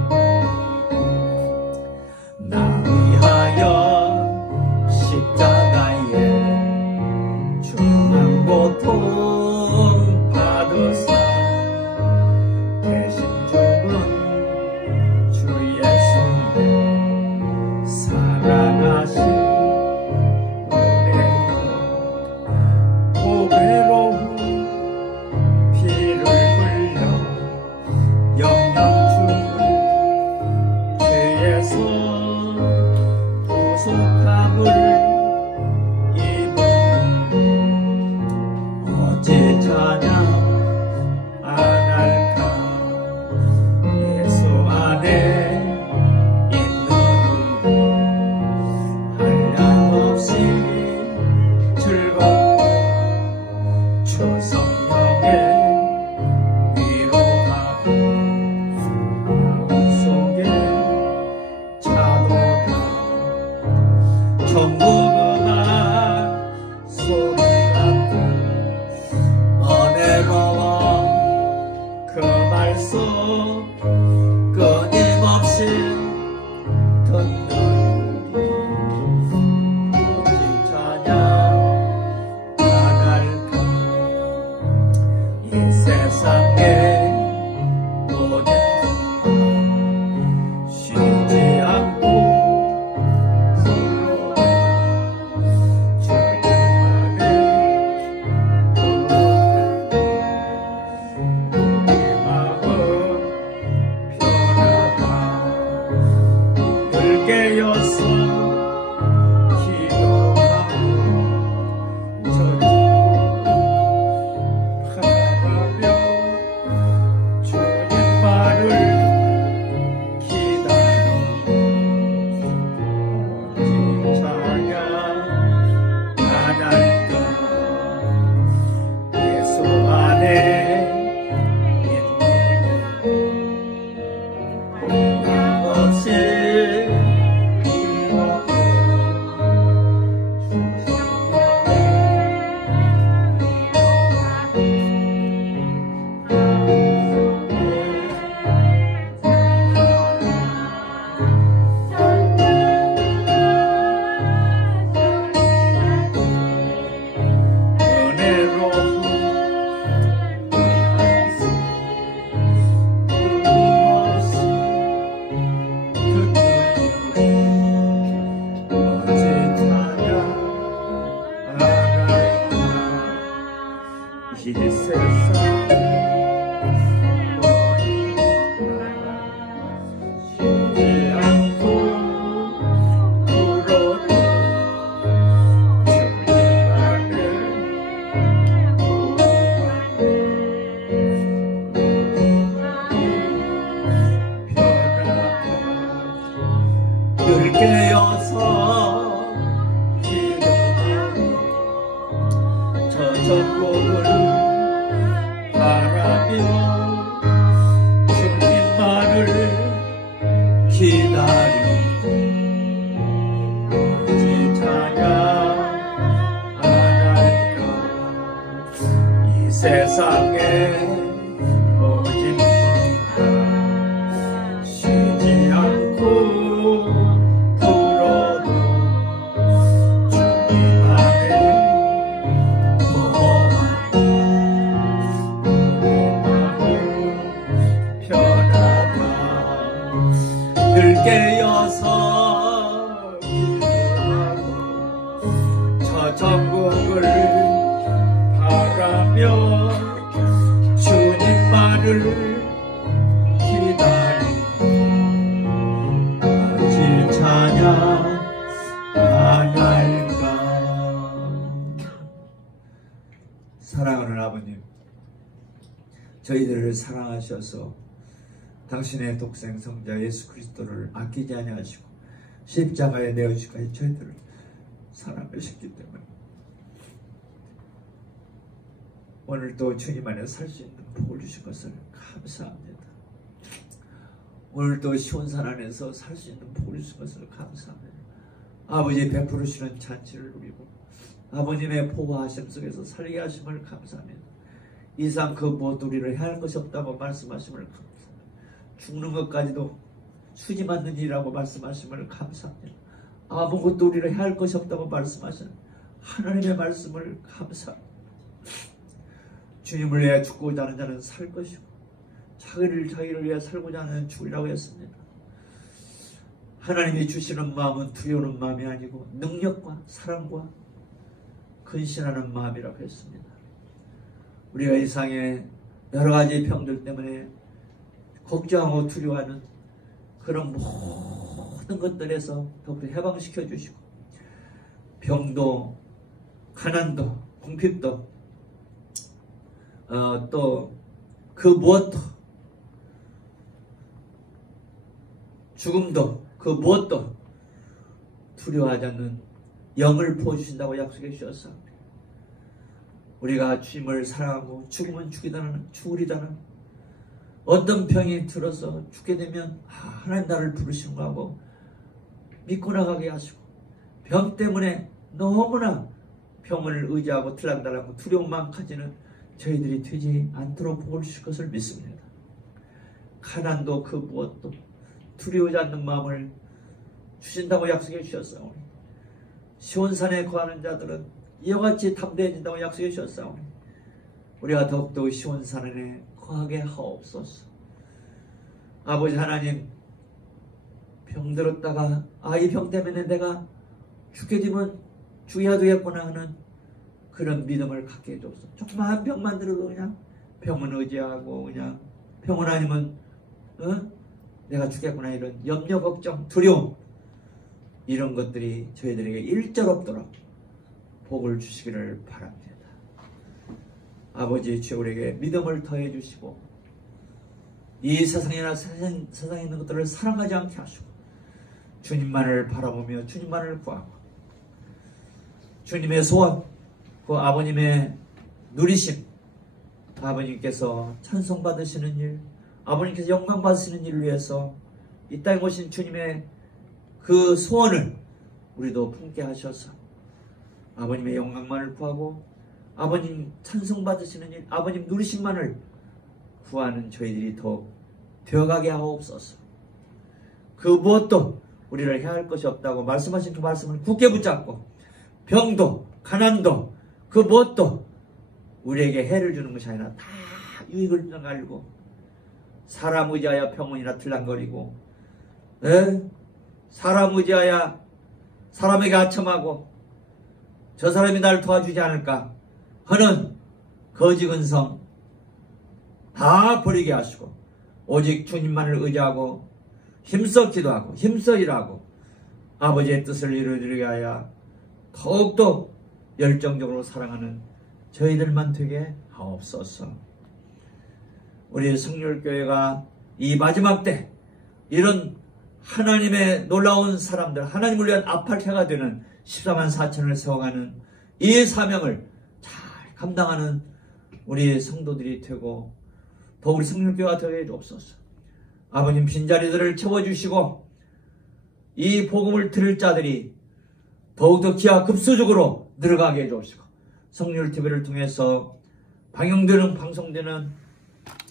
십자가에 중한 고통 받으사 대신 죽은 주 예수의 사랑하신 은혜로 보배로운 피를 흘려 영영 주를 죄에서 구속함을 입은 어찌 찬양 안 할까. 예수 안에 있는 우리 한량없이 즐겁고 주 성령의 위로하고 마음속에 차도다. 천국 음악 소리 같은 은혜로워 그 말씀 끊임없이 듣는 우리 오직 찬양 안 할까. 이 세상의 모든 풍파 쉬지 않고 깨어서 기도하고 저주고 바라며 주님 말을 기다리고 찬양 안 할까. 예수 안에 있는 없이 이 세상 쉬지 않고 울어도 주님 안에 편안하게 늘 깨어서 기도하고 저 전곡을 바라며 주님만을 기다리고 오직 찬양 안 할까. 세상에 오직 쉬지 않고 불어도 주님 안에 보호만 편하다. 늘 깨어서 기도하고 저 전국을 바라며 주님만을 기다리니 어찌 찬양 안 할까. 사랑하는 아버님, 저희들을 사랑하셔서 당신의 독생 성자 예수 그리스도를 아끼지 아니하시고 십자가에 내어주시기까지 저희들을 사랑하셨기 때문에 오늘도 주님 안에 살 수 있는 복을 주신 것을 감사합니다. 오늘도 시온산 안에서 살 수 있는 복을 주신 것을 감사합니다. 아버지 베푸시는 잔치를 누리고 아버님의 보호하심 속에서 살게 하심을 감사합니다. 이상 그 무엇 우리를 해할 것이 없다고 말씀하심을 감사합니다. 죽는 것까지도 수지 맞는 일이라고 말씀하심을 감사합니다. 아무것도 우리를 해할 것이 없다고 말씀하시는 하나님의 말씀을 감사합니다. 주님을 위해 죽고자 하는 자는 살 것이고 자기를 위해 살고자 하는 죽으리라고 했습니다. 하나님이 주시는 마음은 두려우는 마음이 아니고 능력과 사랑과 근신하는 마음이라고 했습니다. 우리가 이 세상에 여러 가지 병들 때문에 걱정하고 두려워하는 그런 모든 것들에서 더욱더 해방시켜 주시고 병도 가난도 궁핍도 또 그 무엇도 죽음도 그 무엇도 두려워하지 않는 영을 부어주신다고 약속해 주셨습니다. 우리가 주님을 사랑하고 죽으면 죽으리다는 어떤 병이 들어서 죽게 되면 하나님 나를 부르시는 거 하고 믿고 나가게 하시고 병 때문에 너무나 병을 의지하고 들락달락하고 두려움만 가지는 저희들이 되지 않도록 복을 주실 것을 믿습니다. 가난도 그 무엇도 두려워하지 않는 마음을 주신다고 약속해 주셨사오니 시온산에 거하는 자들은 이와 같이 담대해진다고 약속해 주셨사오니 우리가 더욱더 시온산에 거하게 하옵소서. 아버지 하나님, 병들었다가 이 병 때문에 내가 죽게 되면 죽어야 되겠구나 하는 그런 믿음을 갖게 해줘서 조그마한 병만 들어도 그냥 병은 의지하고 그냥 병은 아니면 내가 죽겠구나 이런 염려 걱정 두려움 이런 것들이 저희들에게 일절 없도록 복을 주시기를 바랍니다. 아버지 주여 우리에게 믿음을 더해 주시고 이 세상이나 세상에 있는 것들을 사랑하지 않게 하시고 주님만을 바라보며 주님만을 구하고 주님의 소원 그 아버님의 누리심 아버님께서 찬송받으시는 일 아버님께서 영광 받으시는 일을 위해서 이 땅에 오신 주님의 그 소원을 우리도 품게 하셔서 아버님의 영광만을 구하고 아버님 찬송받으시는 일 아버님 누리심만을 구하는 저희들이 더욱 되어가게 하옵소서. 그 무엇도 우리를 해할 것이 없다고 말씀하신 그 말씀을 굳게 붙잡고 병도 가난도 그 무엇도 우리에게 해를 주는 것이 아니라 다 유익을 주는 걸 알고 사람 의지하여 병원이나 들랑거리고 사람 의지하여 사람에게 아첨하고 저 사람이 날 도와주지 않을까 하는 거지근성 다 버리게 하시고 오직 주님만을 의지하고 힘써 기도하고 힘써 일하고 아버지의 뜻을 이루어지게 하여 더욱더 열정적으로 사랑하는 저희들만 되게 하옵소서. 우리 성률교회가 이 마지막 때 이런 하나님의 놀라운 사람들 하나님을 위한 아팔케가 되는 14만 4천을 세워가는 이 사명을 잘 감당하는 우리 성도들이 되고 더 우리 성률교회가 되게 해주옵소서. 아버님 빈자리들을 채워주시고 이 복음을 들을 자들이 더욱더 기하급수적으로 늘어가게 해주옵시고 성률TV를 통해서 방영되는 방송되는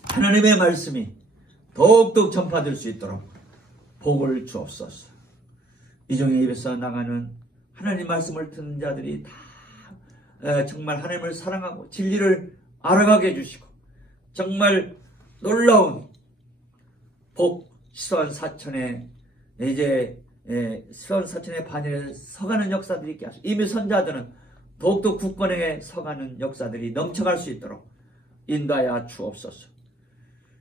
하나님의 말씀이 더욱더 전파될 수 있도록 복을 주옵소서. 이종의 입에서 나가는 하나님 말씀을 듣는 자들이 다 정말 하나님을 사랑하고 진리를 알아가게 해주시고 정말 놀라운 복 시선 사천에 이제 시선 사천의 반열에 서가는 역사들이 있게 하시고 이미 선자들은 더욱더 국권에 서가는 역사들이 넘쳐갈 수 있도록 인도하여 주옵소서.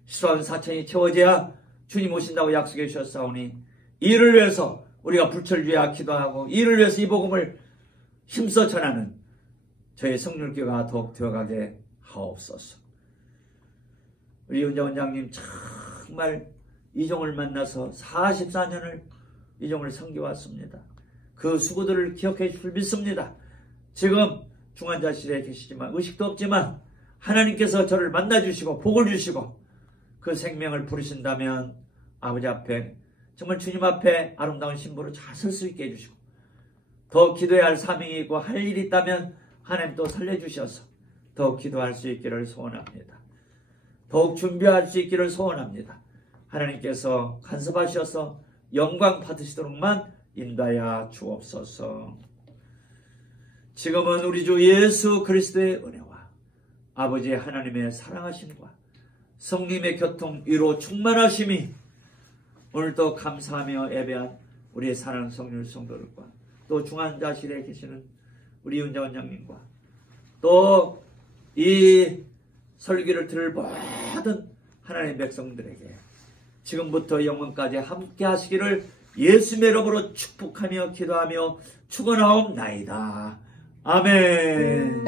시선 사천이 채워져야 주님 오신다고 약속해 주셨사오니 이를 위해서 우리가 불철주야 기도하고 이를 위해서 이 복음을 힘써 전하는 저희 성률교가 더욱 되어가게 하옵소서. 우리 윤자 원장님 정말 이종을 만나서 44년을 이종을 섬겨왔습니다. 그 수고들을 기억해 주실 믿습니다. 지금 중환자실에 계시지만 의식도 없지만 하나님께서 저를 만나주시고 복을 주시고 그 생명을 부르신다면 아버지 앞에 정말 주님 앞에 아름다운 신부로 잘 설 수 있게 해주시고 더 기도해야 할 사명이 있고 할 일이 있다면 하나님 또 살려주셔서 더욱 기도할 수 있기를 소원합니다. 더욱 준비할 수 있기를 소원합니다. 하나님께서 간섭하셔서 영광 받으시도록만 인도하여 주옵소서. 지금은 우리 주 예수 그리스도의 은혜와 아버지 하나님의 사랑하심과 성님의 교통 위로 충만하심이 오늘도 감사하며 예배한 우리의 사랑하는 성률 성도들과 또 중환자실에 계시는 우리 윤자 원장님과 또 이 설교를 들을 모든 하나님의 백성들에게 지금부터 영원까지 함께 하시기를 예수의 이름으로 축복하며 기도하며 축원하옵나이다. 아멘.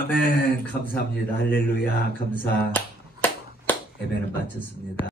아멘. 감사합니다. 할렐루야. 감사. 예배는 마쳤습니다.